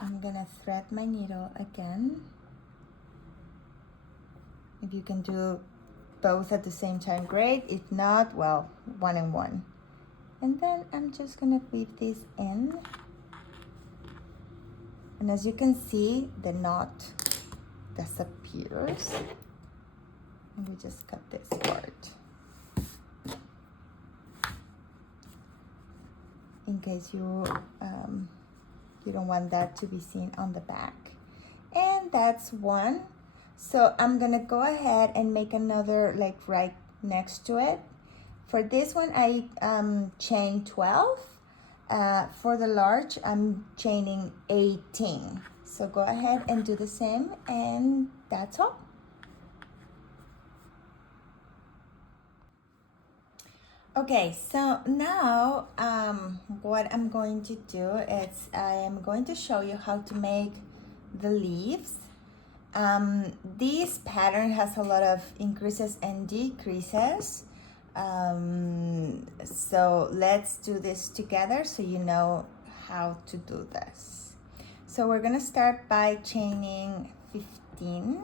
I'm gonna thread my needle again. If you can do both at the same time, great. If not, well, 1 and 1. And then I'm just gonna weave this in. And as you can see, the knot disappears. And we just cut this part. In case you don't want that to be seen on the back. And that's one. So I'm gonna go ahead and make another like right next to it. For this one, I chain 12. For the large, I'm chaining 18. So go ahead and do the same, and that's all. Okay, so now what I'm going to do is I am going to show you how to make the leaves. This pattern has a lot of increases and decreases. So let's do this together so you know how to do this. So we're gonna start by chaining 15.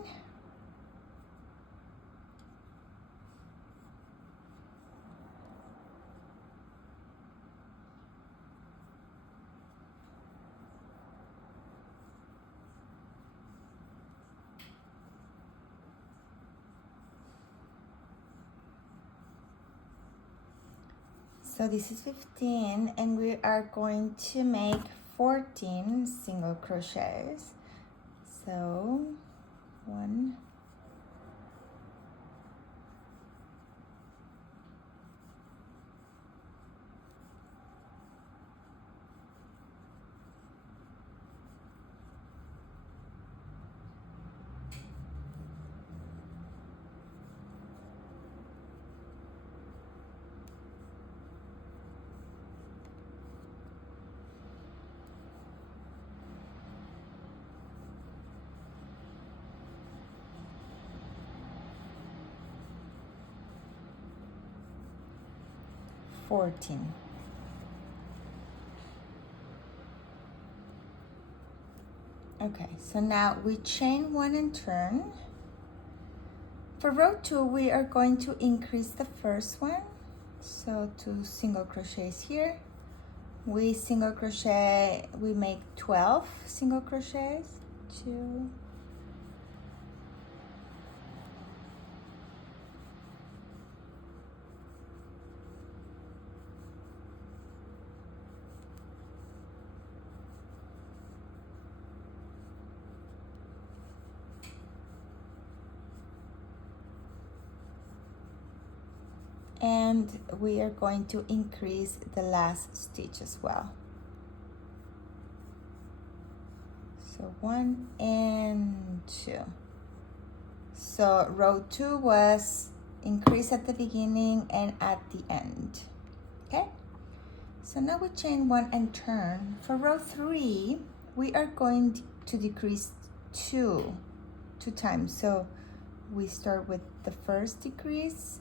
So this is 15 and we are going to make 14 single crochets. So 1, 2, 14. Okay, so now we chain 1 and turn. For row 2, we are going to increase the first one. So 2 single crochets here. We single crochet, we make 12 single crochets. 2, and we are going to increase the last stitch as well. So 1 and 2. So row 2 was increase at the beginning and at the end. Okay, so now we chain 1 and turn. For row 3, we are going to decrease two times. So we start with the first decrease.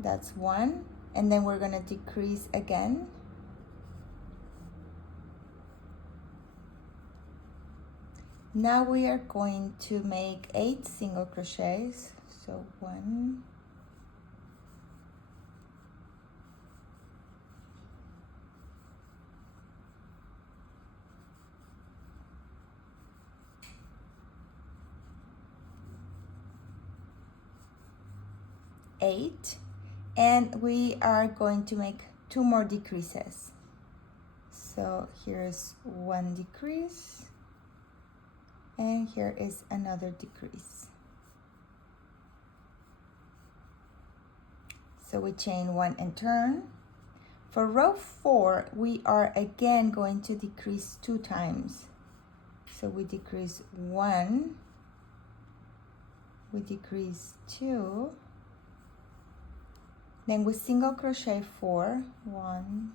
That's 1, and then we're gonna decrease again. Now we are going to make 8 single crochets. So 1, 8, and we are going to make 2 more decreases. So here's 1 decrease, and here is another decrease. So we chain 1 and turn. For row 4, we are again going to decrease 2 times. So we decrease 1, we decrease 2, then we single crochet 4, 1,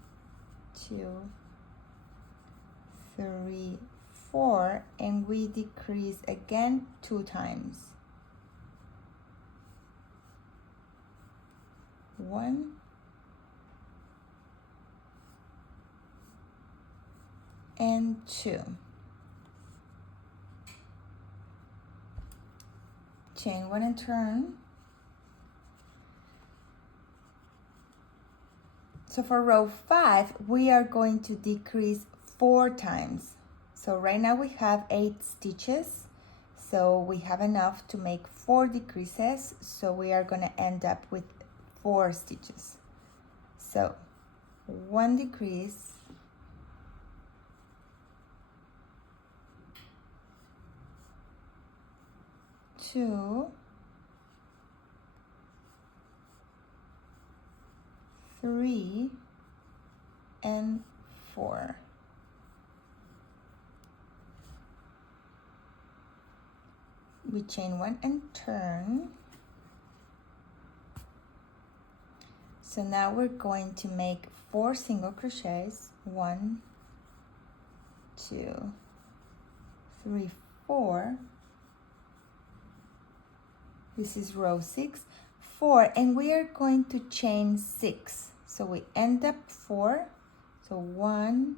2, 3, 4, and we decrease again 2 times. 1, and 2. Chain 1 and turn. So for row 5, we are going to decrease 4 times. So right now we have 8 stitches. So we have enough to make 4 decreases. So we are gonna end up with 4 stitches. So 1 decrease, 2, 3, and 4. We chain 1 and turn. So now we're going to make 4 single crochets. 1, 2, 3, 4. This is row 6, 4, and we are going to chain 6. So we end up 4. So 1,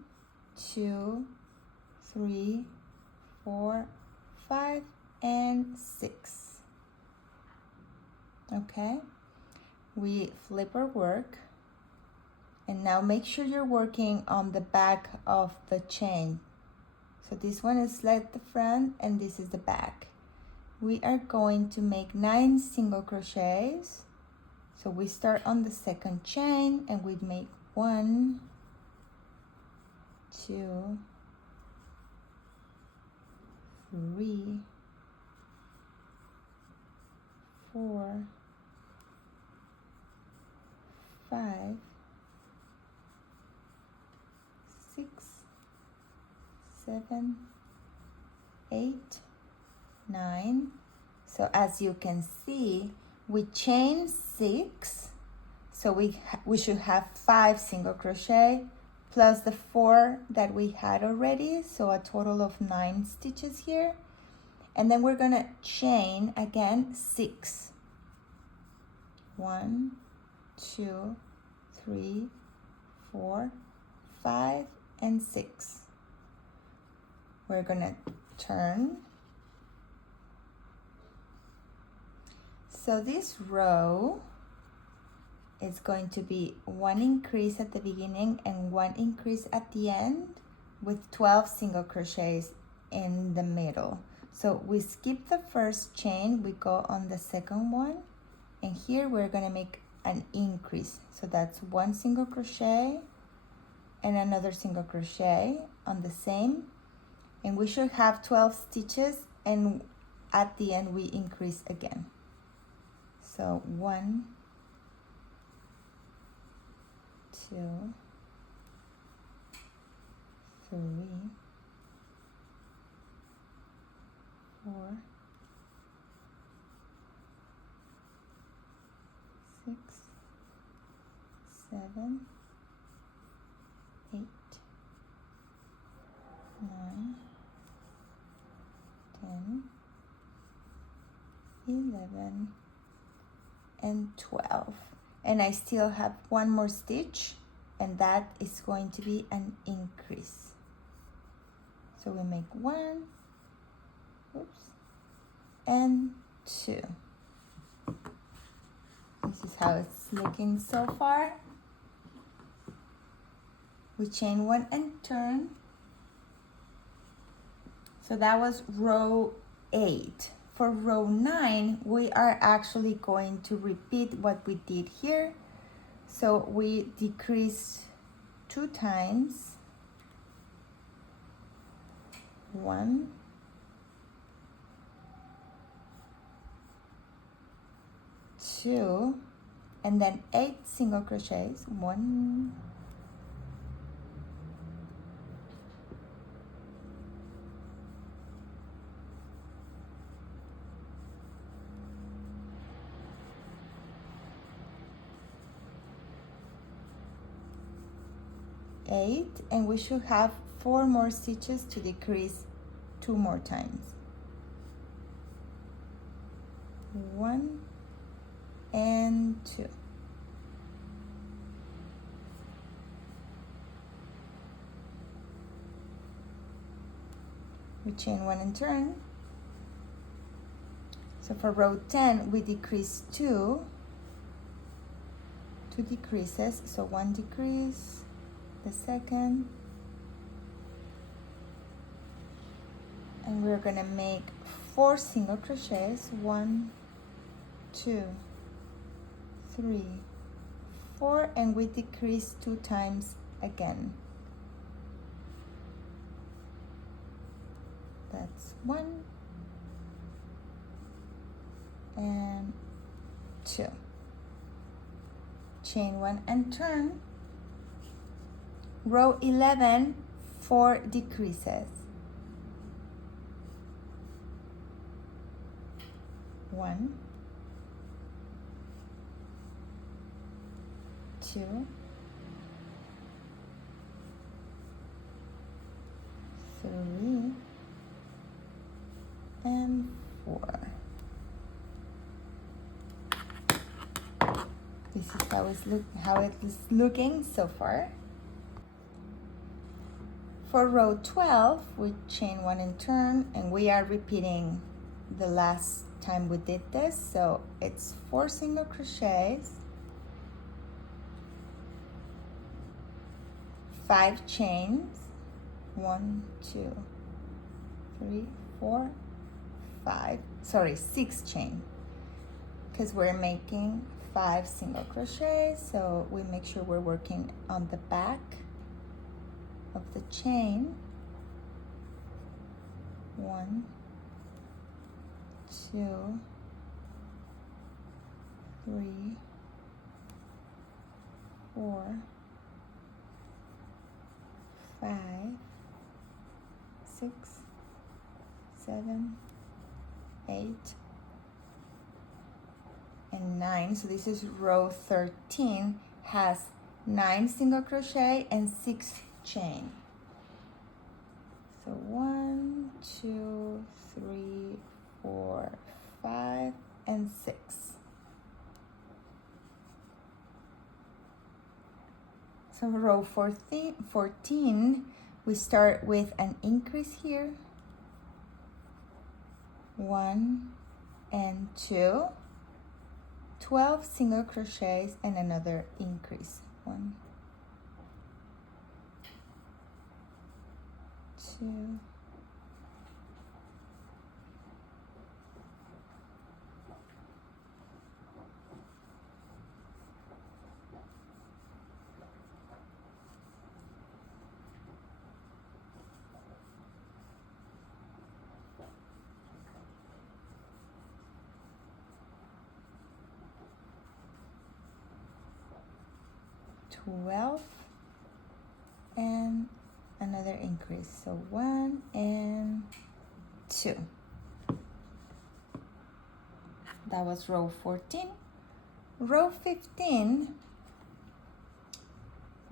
2, 3, 4, 5, and 6. Okay, we flip our work, and now make sure you're working on the back of the chain. So this one is like the front, and this is the back. We are going to make 9 single crochets. So we start on the second chain, and we make 1, 2, 3, 4, 5, 6, 7, 8, 9. So as you can see, we chain 6, so we should have 5 single crochet plus the 4 that we had already, so a total of 9 stitches here. And then we're gonna chain again 6. 1, 2, 3, 4, 5, and 6. We're gonna turn. So this row is going to be 1 increase at the beginning and 1 increase at the end with 12 single crochets in the middle. So we skip the first chain, we go on the second one, and here we're gonna make an increase. So that's 1 single crochet and another single crochet on the same, and we should have 12 stitches, and at the end we increase again. So 1, 2, 3, 4, 6, 7, 8, 9, 10, 11, and 12. And I still have 1 more stitch, and that is going to be an increase. So we make 1, oops, and 2. This is how it's looking so far. We chain 1 and turn. So that was row 8. For row 9, we are actually going to repeat what we did here. So we decrease 2 times, 1, 2, and then 8 single crochets, 1, 8, and we should have 4 more stitches to decrease 2 more times. 1 and 2. We chain 1 and turn. So for row 10, we decrease 2 decreases, so 1 decrease, the second, and we're gonna make 4 single crochets, 1, 2, 3, 4, and we decrease 2 times again. That's 1 and 2. Chain 1 and turn. Row 11, 4 decreases. 1, 2, 3, and 4. This is how it is looking so far. For row 12, we chain 1 and turn, and we are repeating the last time we did this. So it's 4 single crochets, 5 chains, 1, 2, 3, 4, 5, sorry, 6 chain, because we're making 5 single crochets, so we make sure we're working on the back of the chain. 1, 2, 3, 4, 5, 6, 7, 8, and 9. So this is row 13, has 9 single crochet and 6 chain. So 1, 2, 3, 4, 5, and 6. So row 14, we start with an increase here, 1 and 2, 12 single crochets and another increase, 1, 2, 12 and another increase, so 1 and 2. That was row 14. Row 15,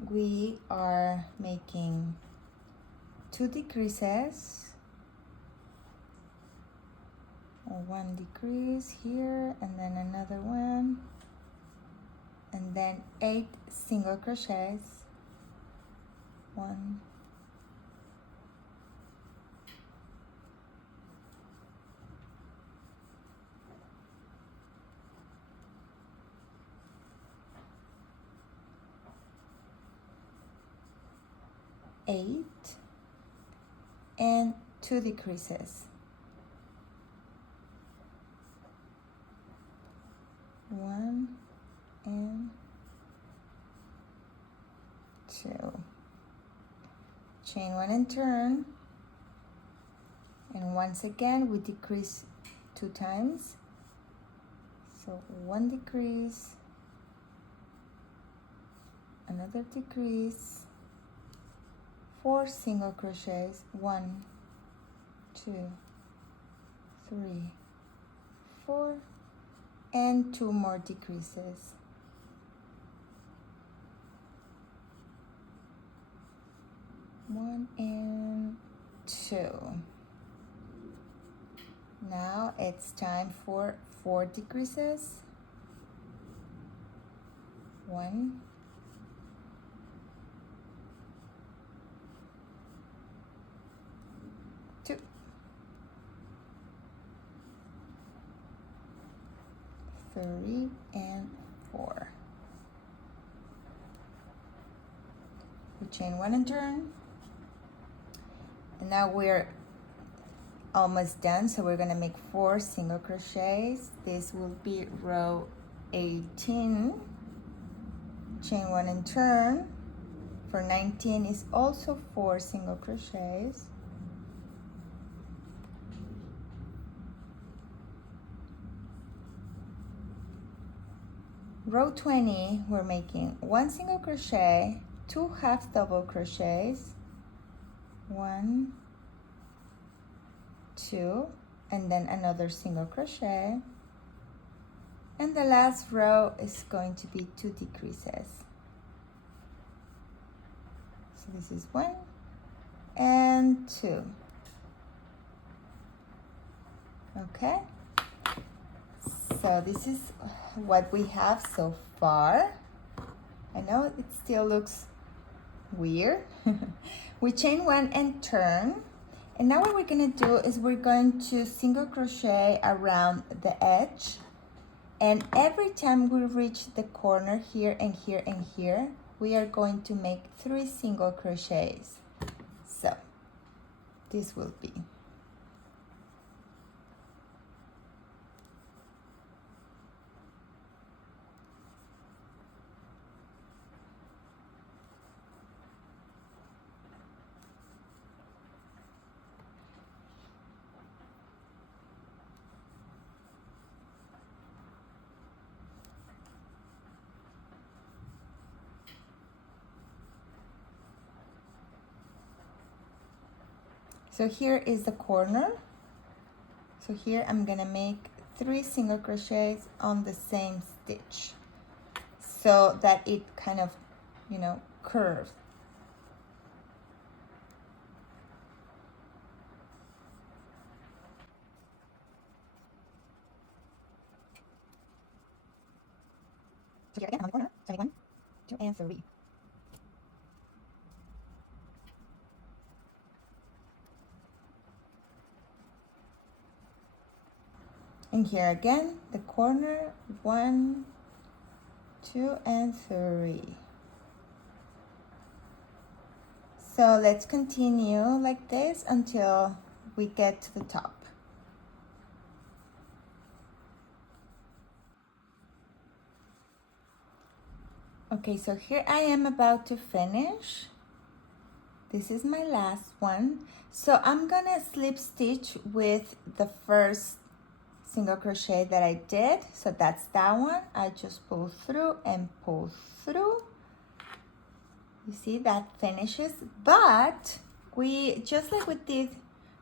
we are making 2 decreases, or 1 decrease here and then another one, and then 8 single crochets, 1, 8 and 2 decreases, 1 and 2, chain 1 and turn, and once again we decrease 2 times, so 1 decrease, another decrease, 4 single crochets, 1, 2, 3, 4, and 2 more decreases. One and 2. Now it's time for 4 decreases. 1, 2, 3, and 4. We chain 1 and turn. And now we're almost done, so we're gonna make 4 single crochets. This will be row 18. Chain 1 and turn. For 19 is also 4 single crochets. Row 20, we're making 1 single crochet, 2 half double crochets, 1, 2, and then another single crochet, and the last row is going to be 2 decreases. So this is 1 and 2. Okay, so this is what we have so far. I know it still looks weird. We chain 1 and turn, and now what we're going to do is we're going to single crochet around the edge, and every time we reach the corner here and here and here, we are going to make 3 single crochets. So this will be so here is the corner. So here I'm gonna make 3 single crochets on the same stitch so that it kind of, you know, curves. So here again on the corner, so I make 1, 2, and 3. And here again, the corner, 1, 2, and 3. So let's continue like this until we get to the top. Okay, so here I am about to finish. This is my last one. So I'm gonna slip stitch with the first single crochet that I did. So that's that one. I just pull through and pull through. You see that finishes, but we, just like we did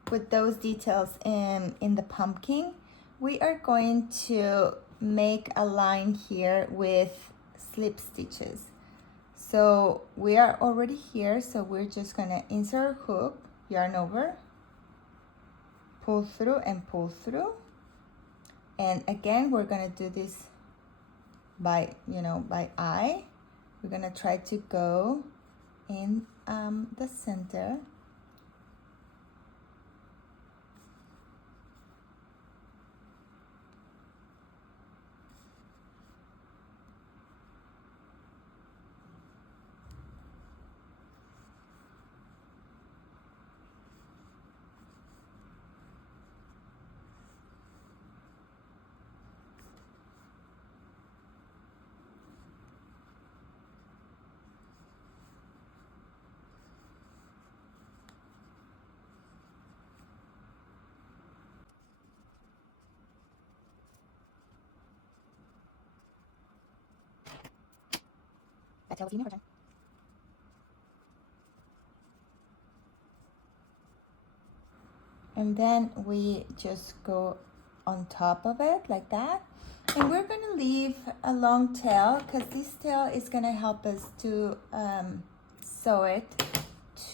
with those details in the pumpkin, we are going to make a line here with slip stitches. So we are already here, so we're just gonna insert a hook, yarn over, pull through and pull through. And again, we're gonna do this by, by eye. We're gonna try to go in the center. And then we just go on top of it like that. And we're gonna leave a long tail because this tail is gonna help us to sew it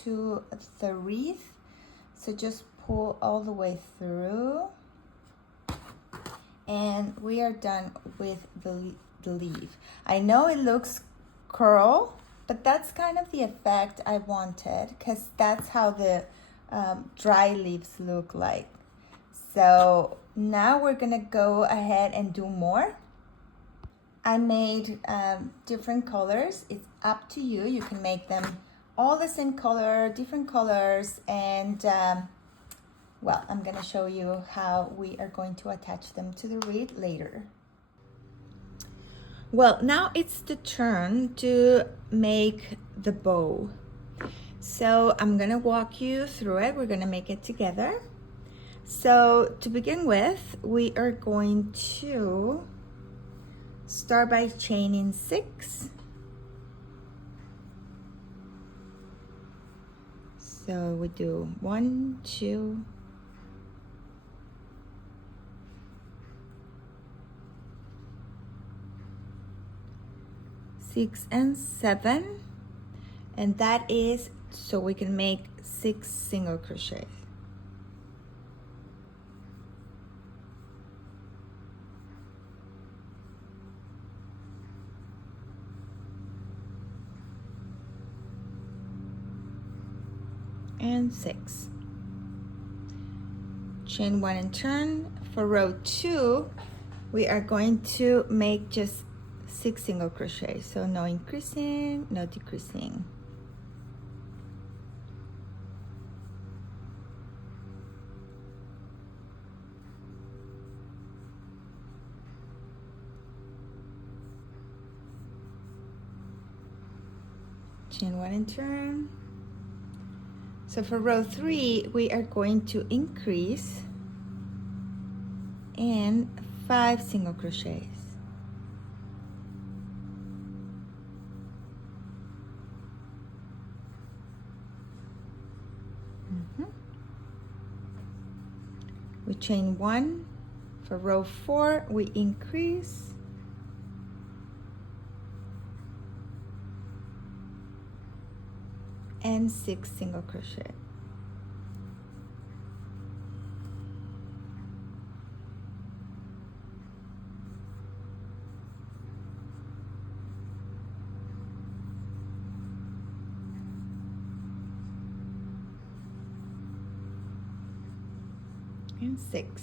to the wreath. So just pull all the way through. And we are done with the leaf. I know it looks curl, but that's kind of the effect I wanted because that's how the dry leaves look like. So now we're gonna go ahead and do more. I made different colors. It's up to you. You can make them all the same color, different colors, and well, I'm gonna show you how we are going to attach them to the wreath later. Well, now it's the turn to make the bow. So I'm gonna walk you through it. We're gonna make it together. So to begin with, we are going to start by chaining 6. So we do 1, 2, 6 and 7, and that is so we can make 6 single crochets. And 6. Chain 1 and turn. For row 2, we are going to make just 6 single crochets, so no increasing, no decreasing. Chain 1 and turn. So for row 3, we are going to increase and 5 single crochets. We chain 1. For row 4, we increase and 6 single crochet. And 6.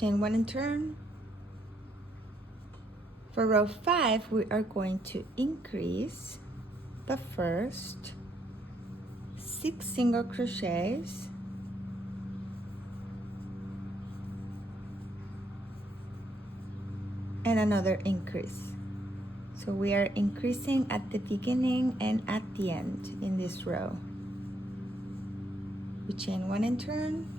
chain 1 and turn. For row 5, we are going to increase the first 6 single crochets and another increase. So we are increasing at the beginning and at the end in this row. We chain 1 and turn.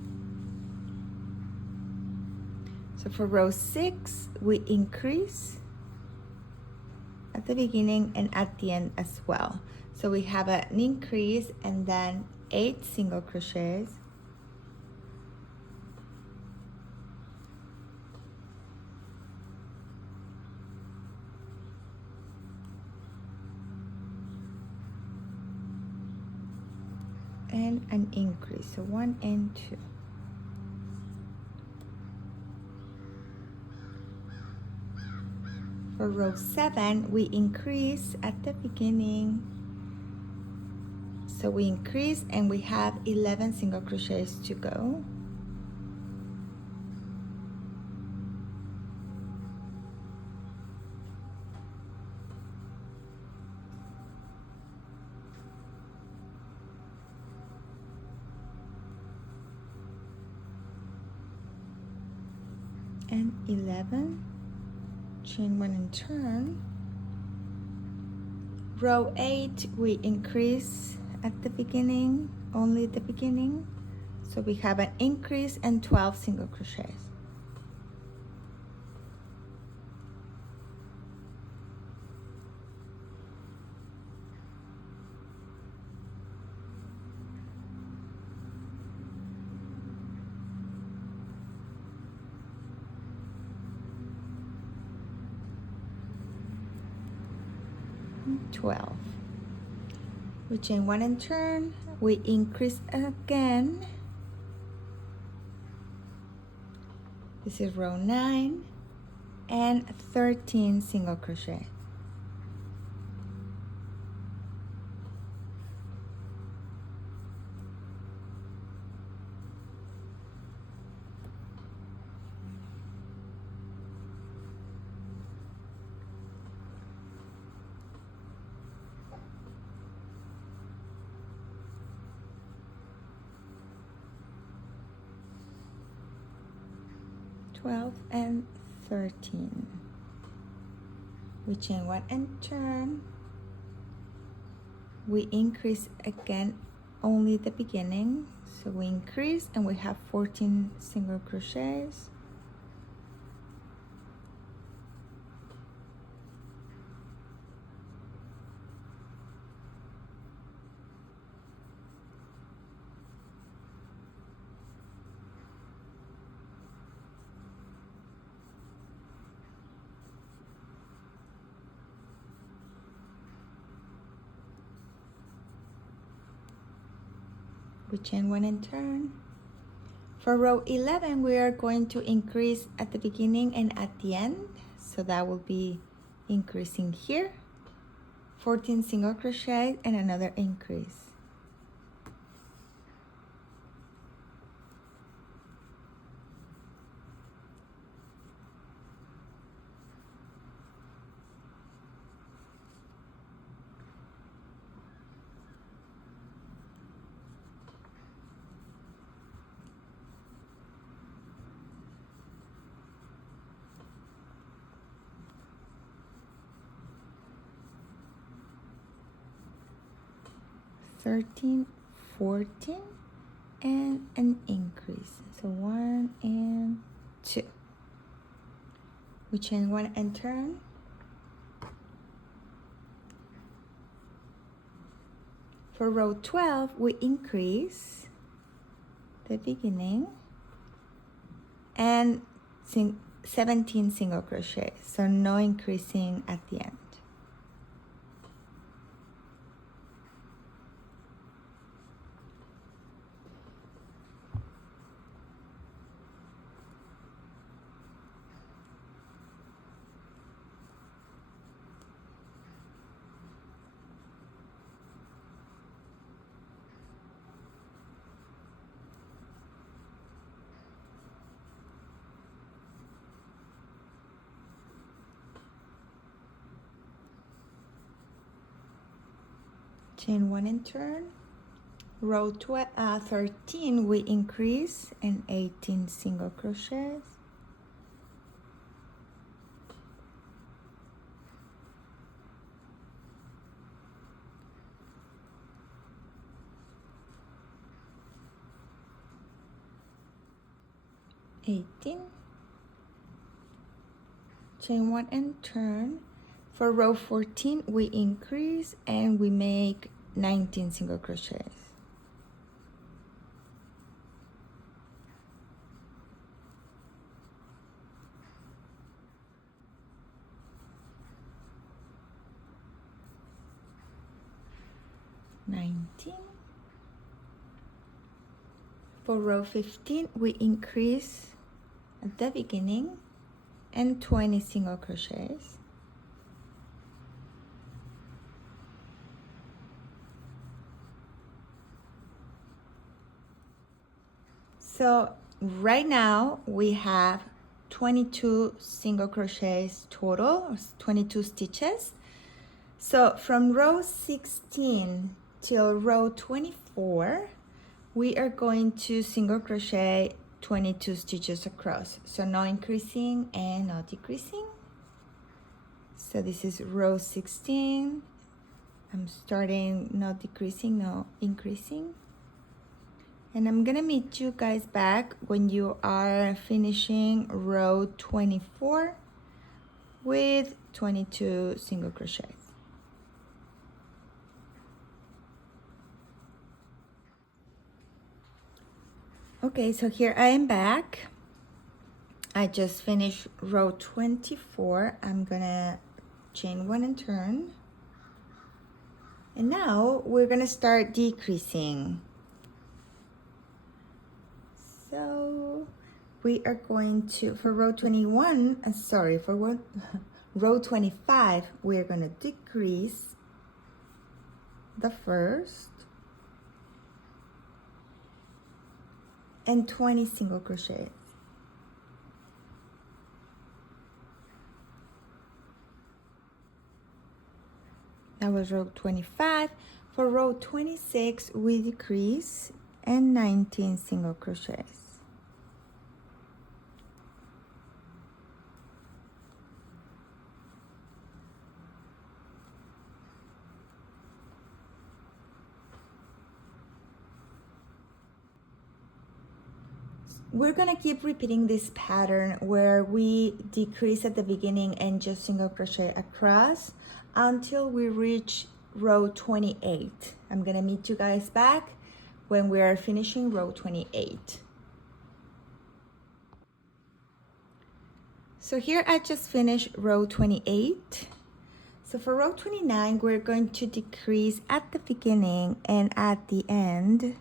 So for row 6, we increase at the beginning and at the end as well. So we have an increase and then 8 single crochets. And an increase, so 1 and 2. For row 7, we increase at the beginning. So we increase and we have 11 single crochets to go. And 11, chain 1 and turn. Row 8, we increase at the beginning, only the beginning. So we have an increase and 12 single crochets. And 12. We chain 1 and turn, we increase again. This is row 9 and 13 single crochet. And 13. We chain 1 and turn. We increase again, only the beginning. So we increase and we have 14 single crochets. We chain 1 and turn. For row 11, we are going to increase at the beginning and at the end. So that will be increasing here, 14 single crochet and another increase. $13, $14, and an increase. So 1 and 2. We chain 1 and turn. For row 12, we increase the beginning and 17 single crochet. So no increasing at the end. chain 1 and turn. Row 13 we increase and 18 single crochets. Chain 1 and turn. For row 14 we increase and we make 19 single crochets. For row 15 we increase at the beginning and 20 single crochets. So right now we have 22 single crochets total, 22 stitches. So from row 16 till row 24, we are going to single crochet 22 stitches across. So no increasing and no decreasing. So this is row 16. I'm starting no decreasing, no increasing. And I'm gonna meet you guys back when you are finishing row 24 with 22 single crochets. Okay, so here I am back. I just finished row 24. I'm gonna chain 1 and turn. And now we're gonna start decreasing. So we are going to, for row 21, for row 25, we're gonna decrease the first and 20 single crochets. That was row 25. For row 26, we decrease and 19 single crochets. We're gonna keep repeating this pattern where we decrease at the beginning and just single crochet across until we reach row 28. I'm gonna meet you guys back when we are finishing row 28. So here I just finished row 28. So for row 29, we're going to decrease at the beginning and at the end.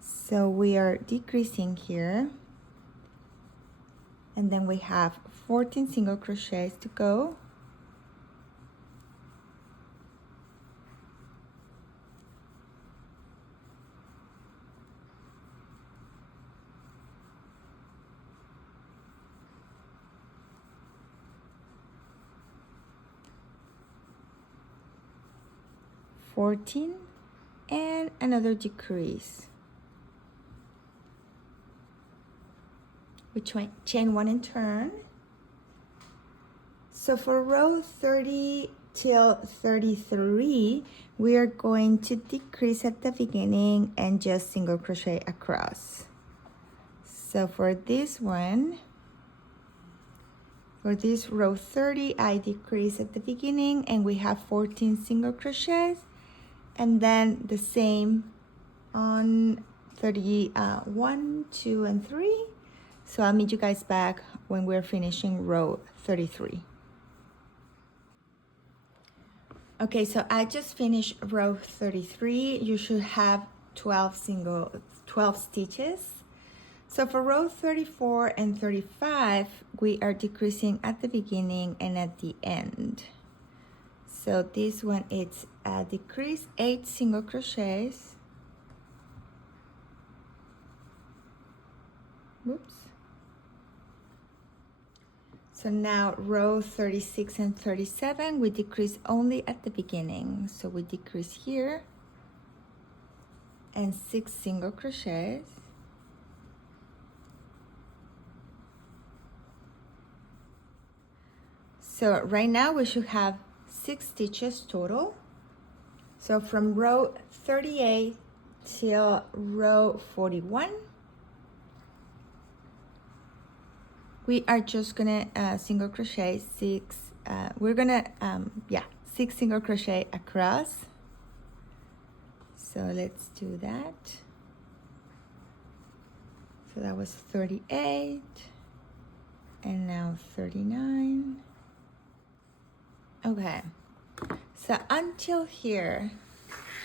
So we are decreasing here. And then we have 14 single crochets to go. And another decrease. We chain 1 and turn. So for row 30 till 33, we are going to decrease at the beginning and just single crochet across. So for this one, for this row 30, I decrease at the beginning and we have 14 single crochets, and then the same on 31, 2, and 3. So I'll meet you guys back when we're finishing row 33. Okay, so I just finished row 33. You should have 12 stitches. So for row 34 and 35, we are decreasing at the beginning and at the end. So this one, it's a decrease 8 single crochets. So So now row 36 and 37, we decrease only at the beginning. So we decrease here and 6 single crochets. So right now we should have 6 stitches total. So from row 38 till row 41, we are just gonna single crochet 6, we're gonna, 6 single crochet across. So let's do that. So that was 38, and now 39. Okay, so until here,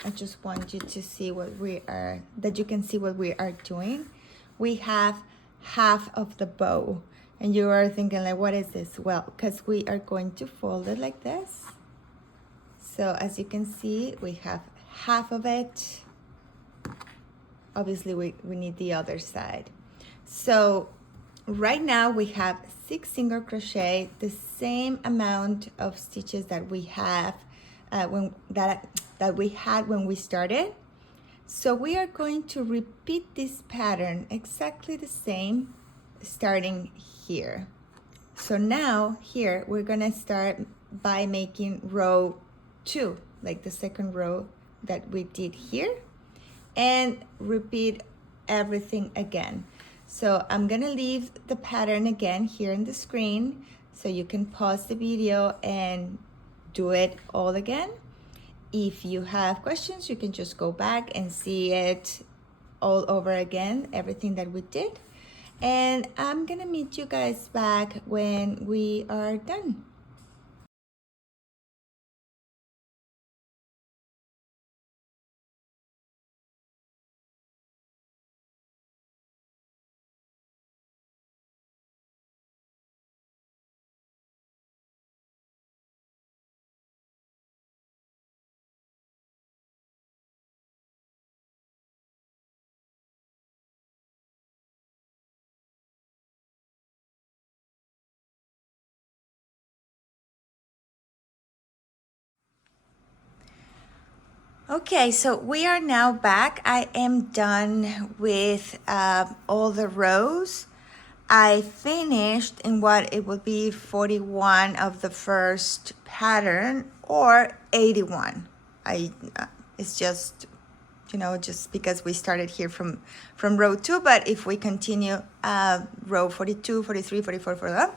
I just want you to see what we are, that you can see what we are doing. We have half of the bow, and you are thinking like, what is this? Well, because we are going to fold it like this. So as you can see, we have half of it. Obviously, we need the other side. So right now we have 6 single crochet, the same amount of stitches that we have that we had when we started. So we are going to repeat this pattern exactly the same, starting here. So now here we're gonna start by making row 2, like the second row that we did here, and repeat everything again. So I'm gonna leave the pattern again here in the screen so you can pause the video and do it all again. If you have questions, you can just go back and see it all over again, everything that we did. And I'm gonna meet you guys back when we are done. Okay, so we are now back. I am done with all the rows. I finished in what it would be 41 of the first pattern, or 81. It's just, you know, just because we started here from row 2, but if we continue row 42, 43, 44, 45,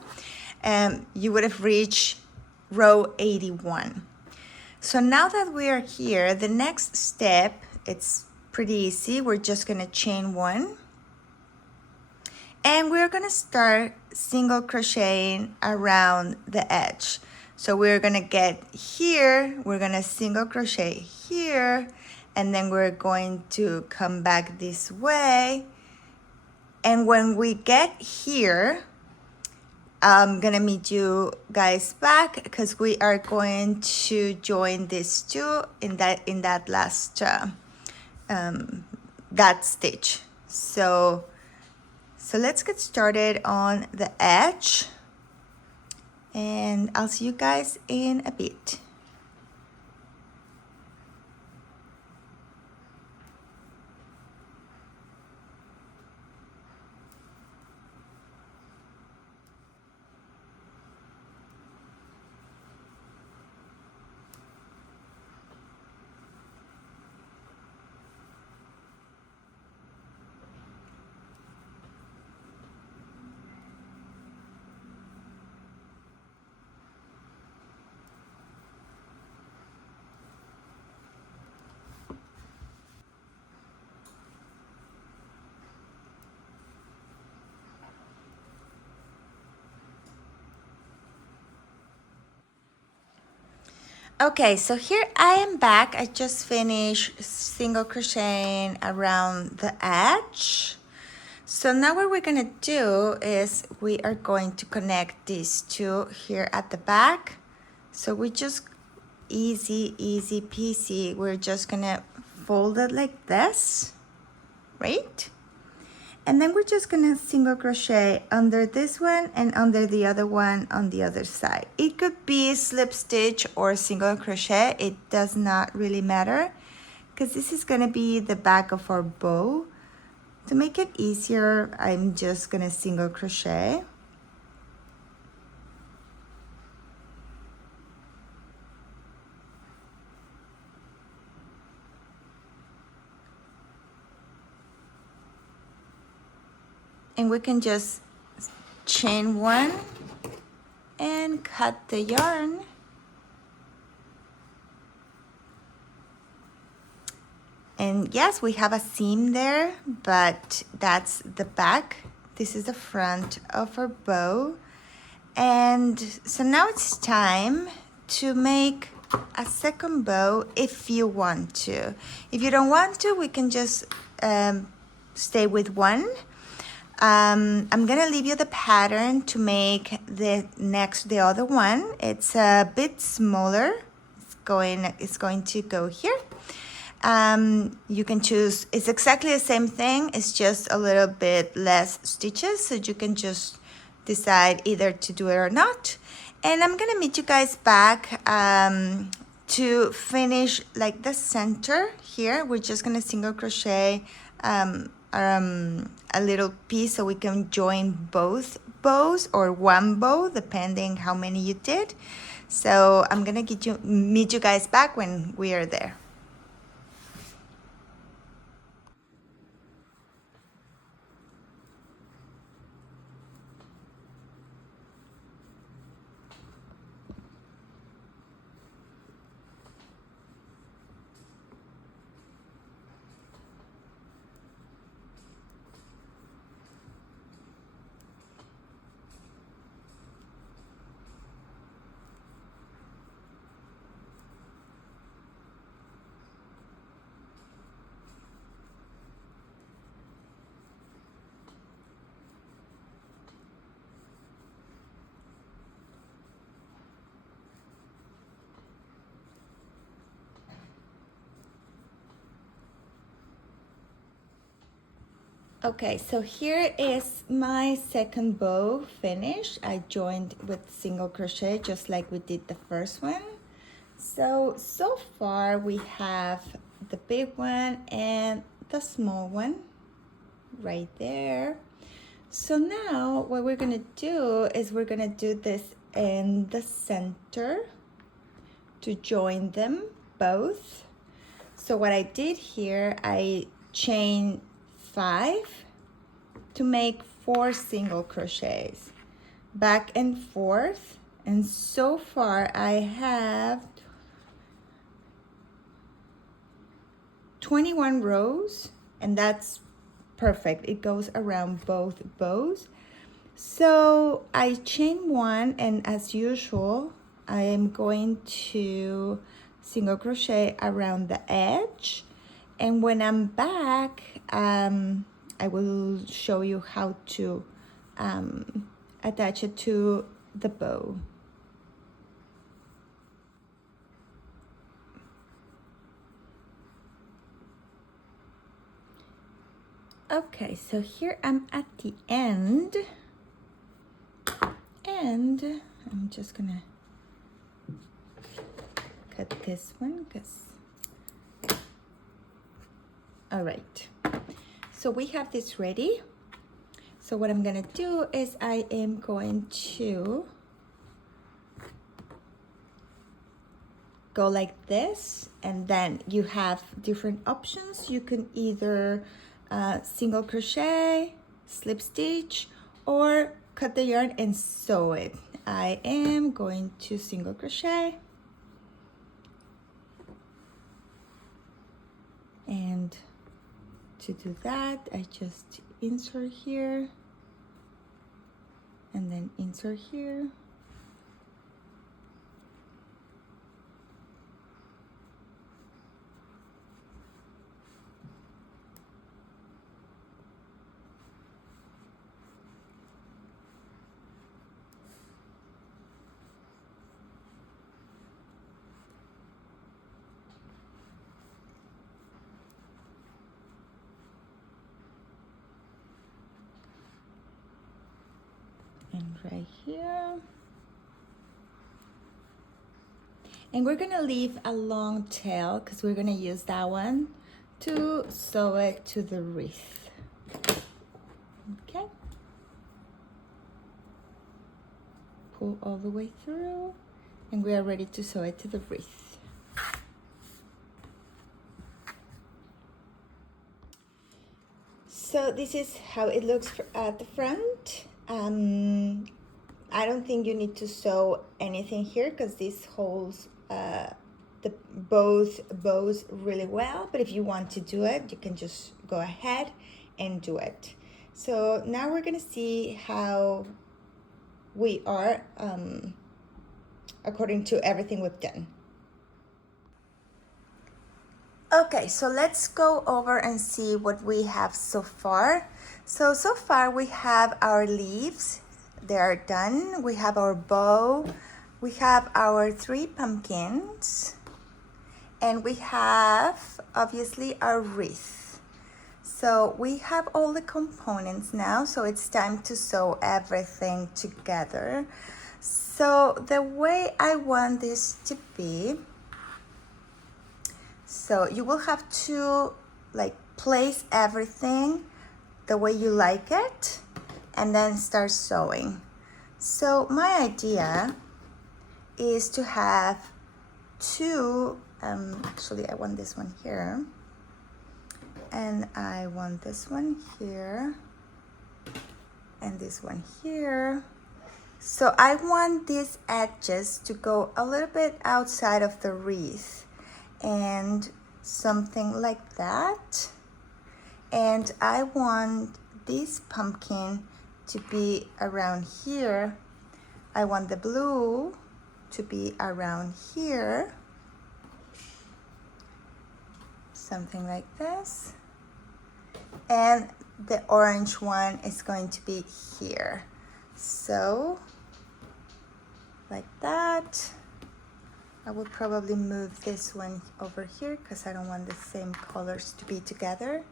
you would have reached row 81. So now that we are here, the next step, it's pretty easy. We're just gonna chain 1. And we're gonna start single crocheting around the edge. So we're gonna get here, we're gonna single crochet here, and then we're going to come back this way. And when we get here, I'm gonna meet you guys back because we are going to join these two in that last that stitch. So let's get started on the edge, and I'll see you guys in a bit. Okay, so here I am back. I just finished single crocheting around the edge. So now what we're gonna do is we are going to connect these two here at the back. So we just easy peasy. We're just gonna fold it like this, right? And then we're just gonna single crochet under this one and under the other one on the other side. It could be slip stitch or single crochet. It does not really matter because this is gonna be the back of our bow. To make it easier, I'm just gonna single crochet. And we can just chain one and cut the yarn. And yes, we have a seam there, but that's the back. This is the front of our bow. And so now it's time to make a second bow if you want to. If you don't want to, we can just stay with one. I'm gonna leave you the pattern to make the other one. It's a bit smaller. It's going to go here. You can choose, it's exactly the same thing, it's just a little bit less stitches, so you can just decide either to do it or not. And I'm gonna meet you guys back to finish like the center here. We're just gonna single crochet a little piece so we can join both bows or one bow depending how many you did. So I'm gonna meet you guys back when we are there. Okay, so here is my second bow finished. I joined with single crochet just like we did the first one. So far we have the big one and the small one right there. So now what we're gonna do is we're gonna do this in the center to join them both. So what I did here, I chained 5 to make 4 single crochets back and forth, and so far I have 21 rows, and that's perfect. It goes around both bows. So I chain 1, and as usual I am going to single crochet around the edge, and when I'm back I will show you how to attach it to the bow. Okay, so here I'm at the end, and I'm just gonna cut this one because all right, so we have this ready. So what I'm gonna do is I am going to go like this, and then you have different options. You can either single crochet, slip stitch, or cut the yarn and sew it. I am going to single crochet, and to do that I just insert here and then insert here. right here. And we're gonna leave a long tail because we're gonna use that one to sew it to the wreath. Okay. Pull all the way through, and we are ready to sew it to the wreath. So this is how it looks at the front. I don't think you need to sew anything here because this holds both bows really well, but if you want to do it, you can just go ahead and do it. So now we're gonna see how we are according to everything we've done. Okay, so let's go over and see what we have so far. So far we have our leaves, they are done. We have our bow, we have our 3 pumpkins, and we have obviously our wreath. So we have all the components now, so it's time to sew everything together. So the way I want this to be, so you will have to like place everything the way you like it and then start sewing. So my idea is to have 2, actually I want this one here, and I want this one here, and this one here. So I want these edges to go a little bit outside of the wreath, and something like that. And I want this pumpkin to be around here. I want the blue to be around here. Something like this. And the orange one is going to be here. So, like that. I will probably move this one over here because I don't want the same colors to be together.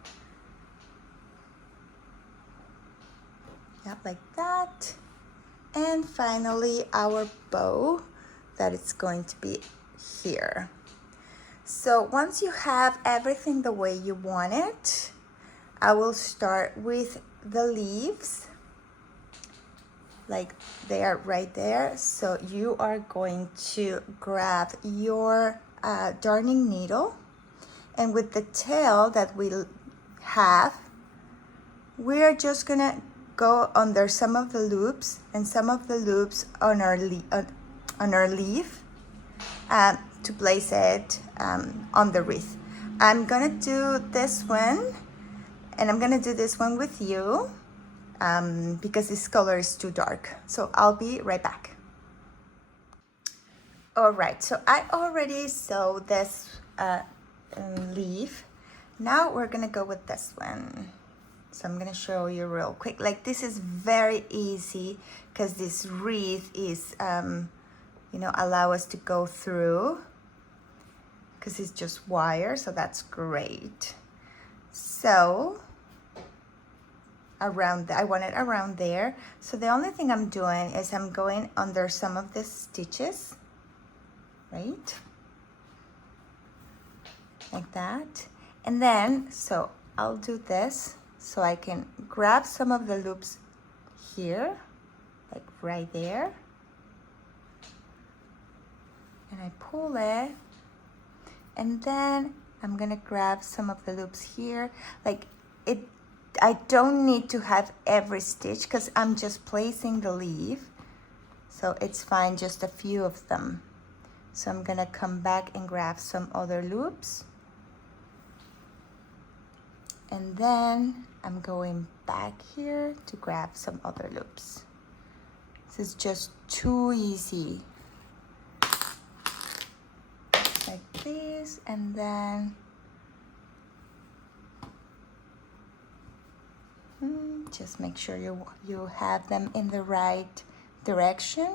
Yep, like that. And finally our bow that is going to be here. So once you have everything the way you want it, I will start with the leaves, like they are right there. So you are going to grab your darning needle, and with the tail that we have, we're just gonna go under some of the loops and some of the loops on our leaf to place it on the wreath. I'm gonna do this one, and I'm gonna do this one with you because this color is too dark. So I'll be right back. All right, so I already sewed this leaf. Now we're gonna go with this one. So I'm gonna show you real quick. Like, this is very easy because this wreath is, you know, allow us to go through because it's just wire, so that's great. So around I want it around there. So the only thing I'm doing is I'm going under some of the stitches, right? Like that. And then, so I'll do this so I can grab some of the loops here, like right there. And I pull it. And then I'm gonna grab some of the loops here. Like it, I don't need to have every stitch because I'm just placing the leaf. So it's fine, just a few of them. So I'm gonna come back and grab some other loops. And then I'm going back here to grab some other loops. This is just too easy. Like this, and then just make sure you have them in the right direction.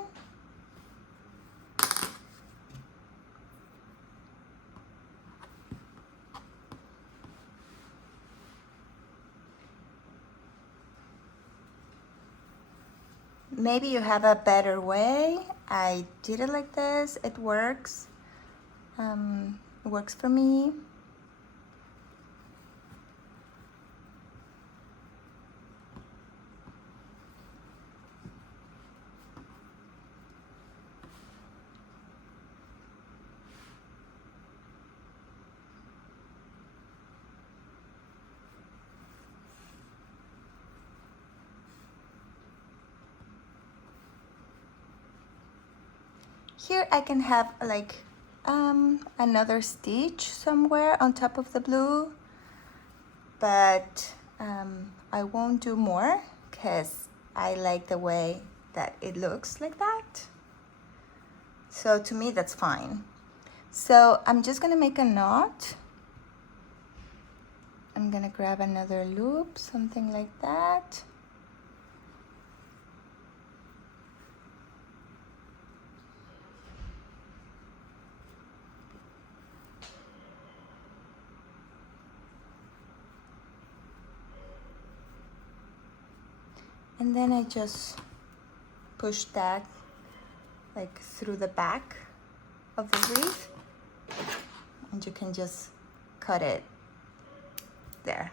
maybe you have a better way. I did it like this. It works. It works for me. Here I can have like another stitch somewhere on top of the blue, but I won't do more because I like the way that it looks like that. So to me that's fine. So I'm just gonna make a knot. I'm gonna grab another loop, something like that. And then I just push that like through the back of the wreath, and you can just cut it there.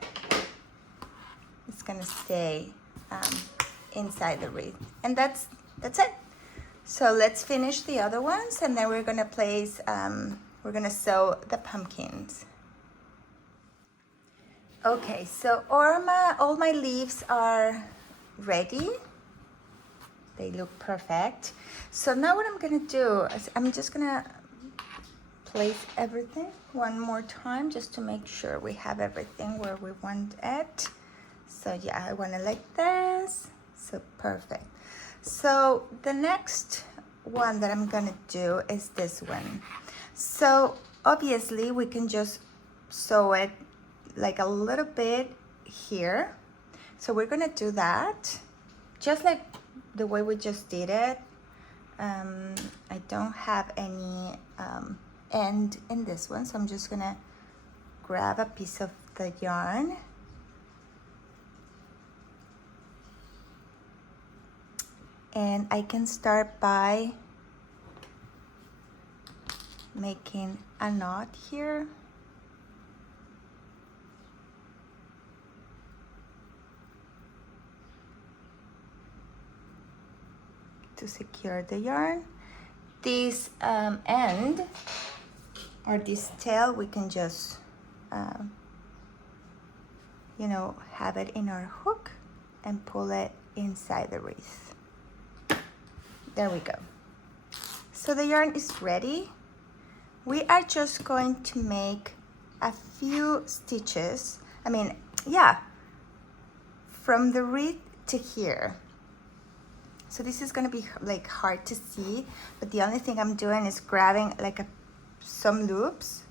It's gonna stay inside the wreath, and that's it. So let's finish the other ones, and then we're gonna place we're gonna sew the pumpkins. Okay, so all my leaves are ready. They look perfect. So now what I'm gonna do is I'm just gonna place everything one more time just to make sure we have everything where we want it. So yeah, I want it like this. So perfect. So the next one that I'm gonna do is this one. So obviously we can just sew it like a little bit here. So we're gonna do that just like the way we just did it. I don't have any end in this one, so I'm just gonna grab a piece of the yarn and I can start by making a knot here. To secure the yarn. This end or this tail, we can just you know, have it in our hook and pull it inside the wreath. There we go. So the yarn is ready. We are just going to make a few stitches. I mean, yeah, from the wreath to here. So this is gonna be like hard to see, but the only thing I'm doing is grabbing like some loops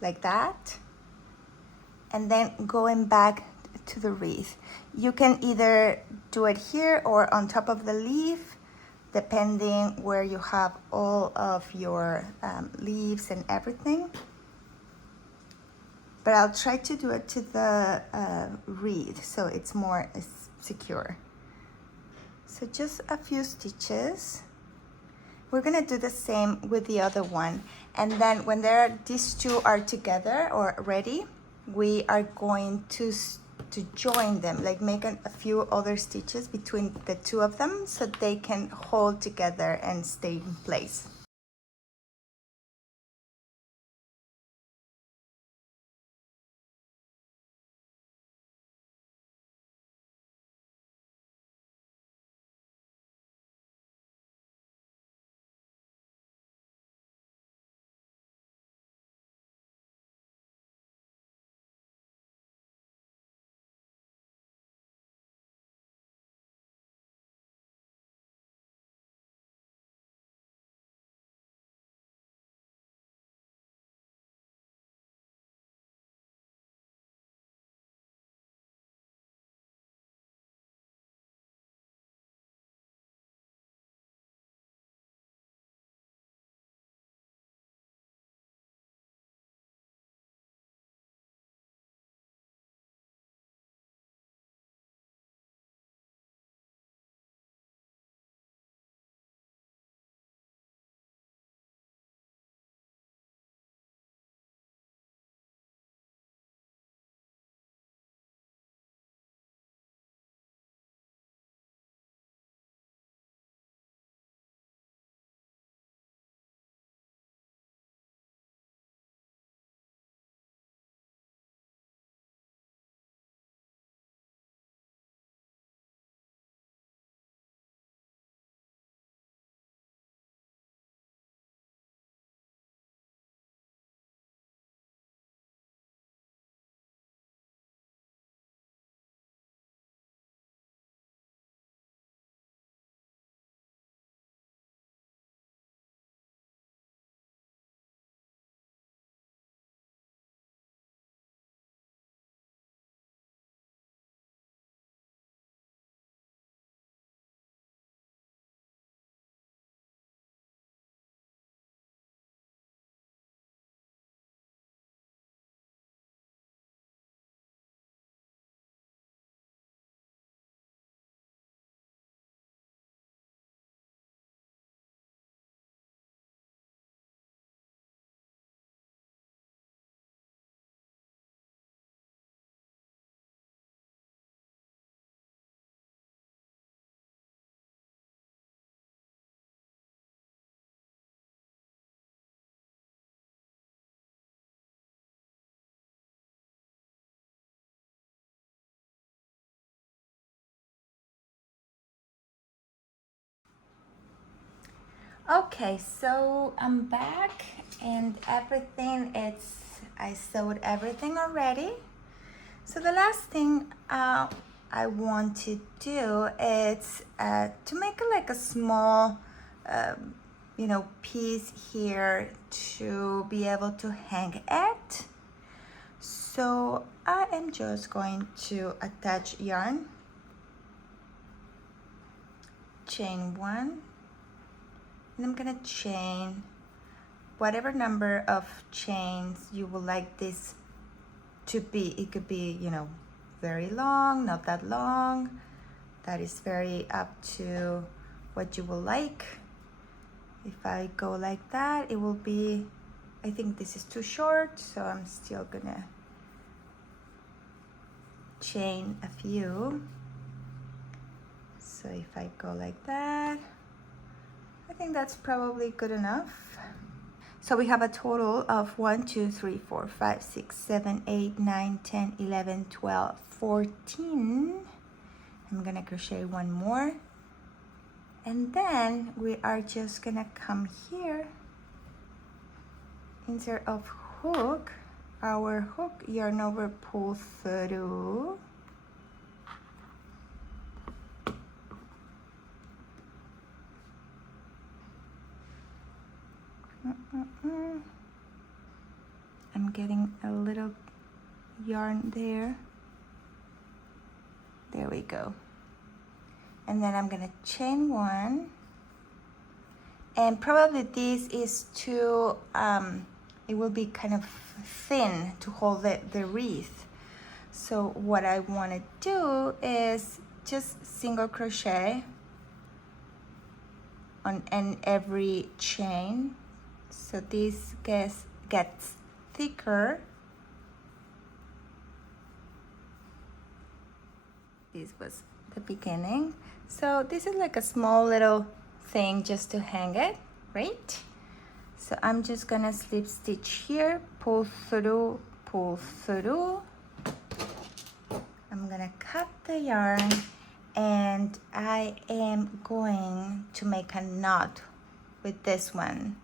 like that, and then going back to the wreath. You can either do it here or on top of the leaf, depending where you have all of your leaves and everything. But I'll try to do it to the wreath so it's more secure. So just a few stitches. We're gonna do the same with the other one. And then when these two are together or ready, we are going to join them, like make a few other stitches between the two of them so they can hold together and stay in place. Okay, so I'm back and everything, I sewed everything already. So the last thing I want to do is to make like a small, piece here to be able to hang it. So I am just going to attach yarn, chain one, and I'm gonna chain whatever number of chains you would like this to be. It could be, very long, not that long. That is very up to what you will like. If I go like that, it will be, I think this is too short, so I'm still gonna chain a few. So if I go like that, I think that's probably good enough. So we have a total of 1, 2, 3, 4, 5, 6, 7, 8, 9, 10, 11, 12, 14. I'm gonna crochet one more. And then we are just gonna come here, insert of hook, our hook yarn over, pull through. I'm getting a little yarn there. There we go. And then I'm gonna chain one. And probably this is too, it will be kind of thin to hold the wreath. So what I wanna do is just single crochet on every chain. So this gets thicker. This was the beginning. So this is like a small little thing just to hang it, right? So I'm just gonna slip stitch here, pull through, pull through. I'm gonna cut the yarn and I am going to make a knot with this one.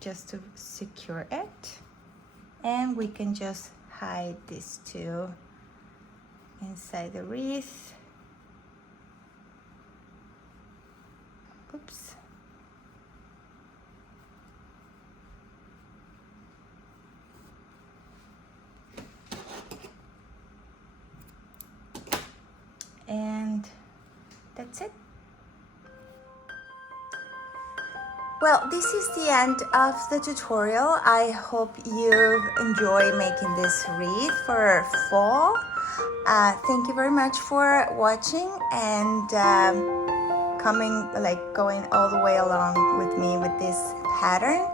Just to secure it. And we can just hide these two inside the wreath. Oops. And that's it. Well, this is the end of the tutorial. I hope you enjoy making this wreath for fall. Thank you very much for watching and going all the way along with me with this pattern.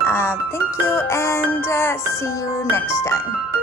Thank you and see you next time.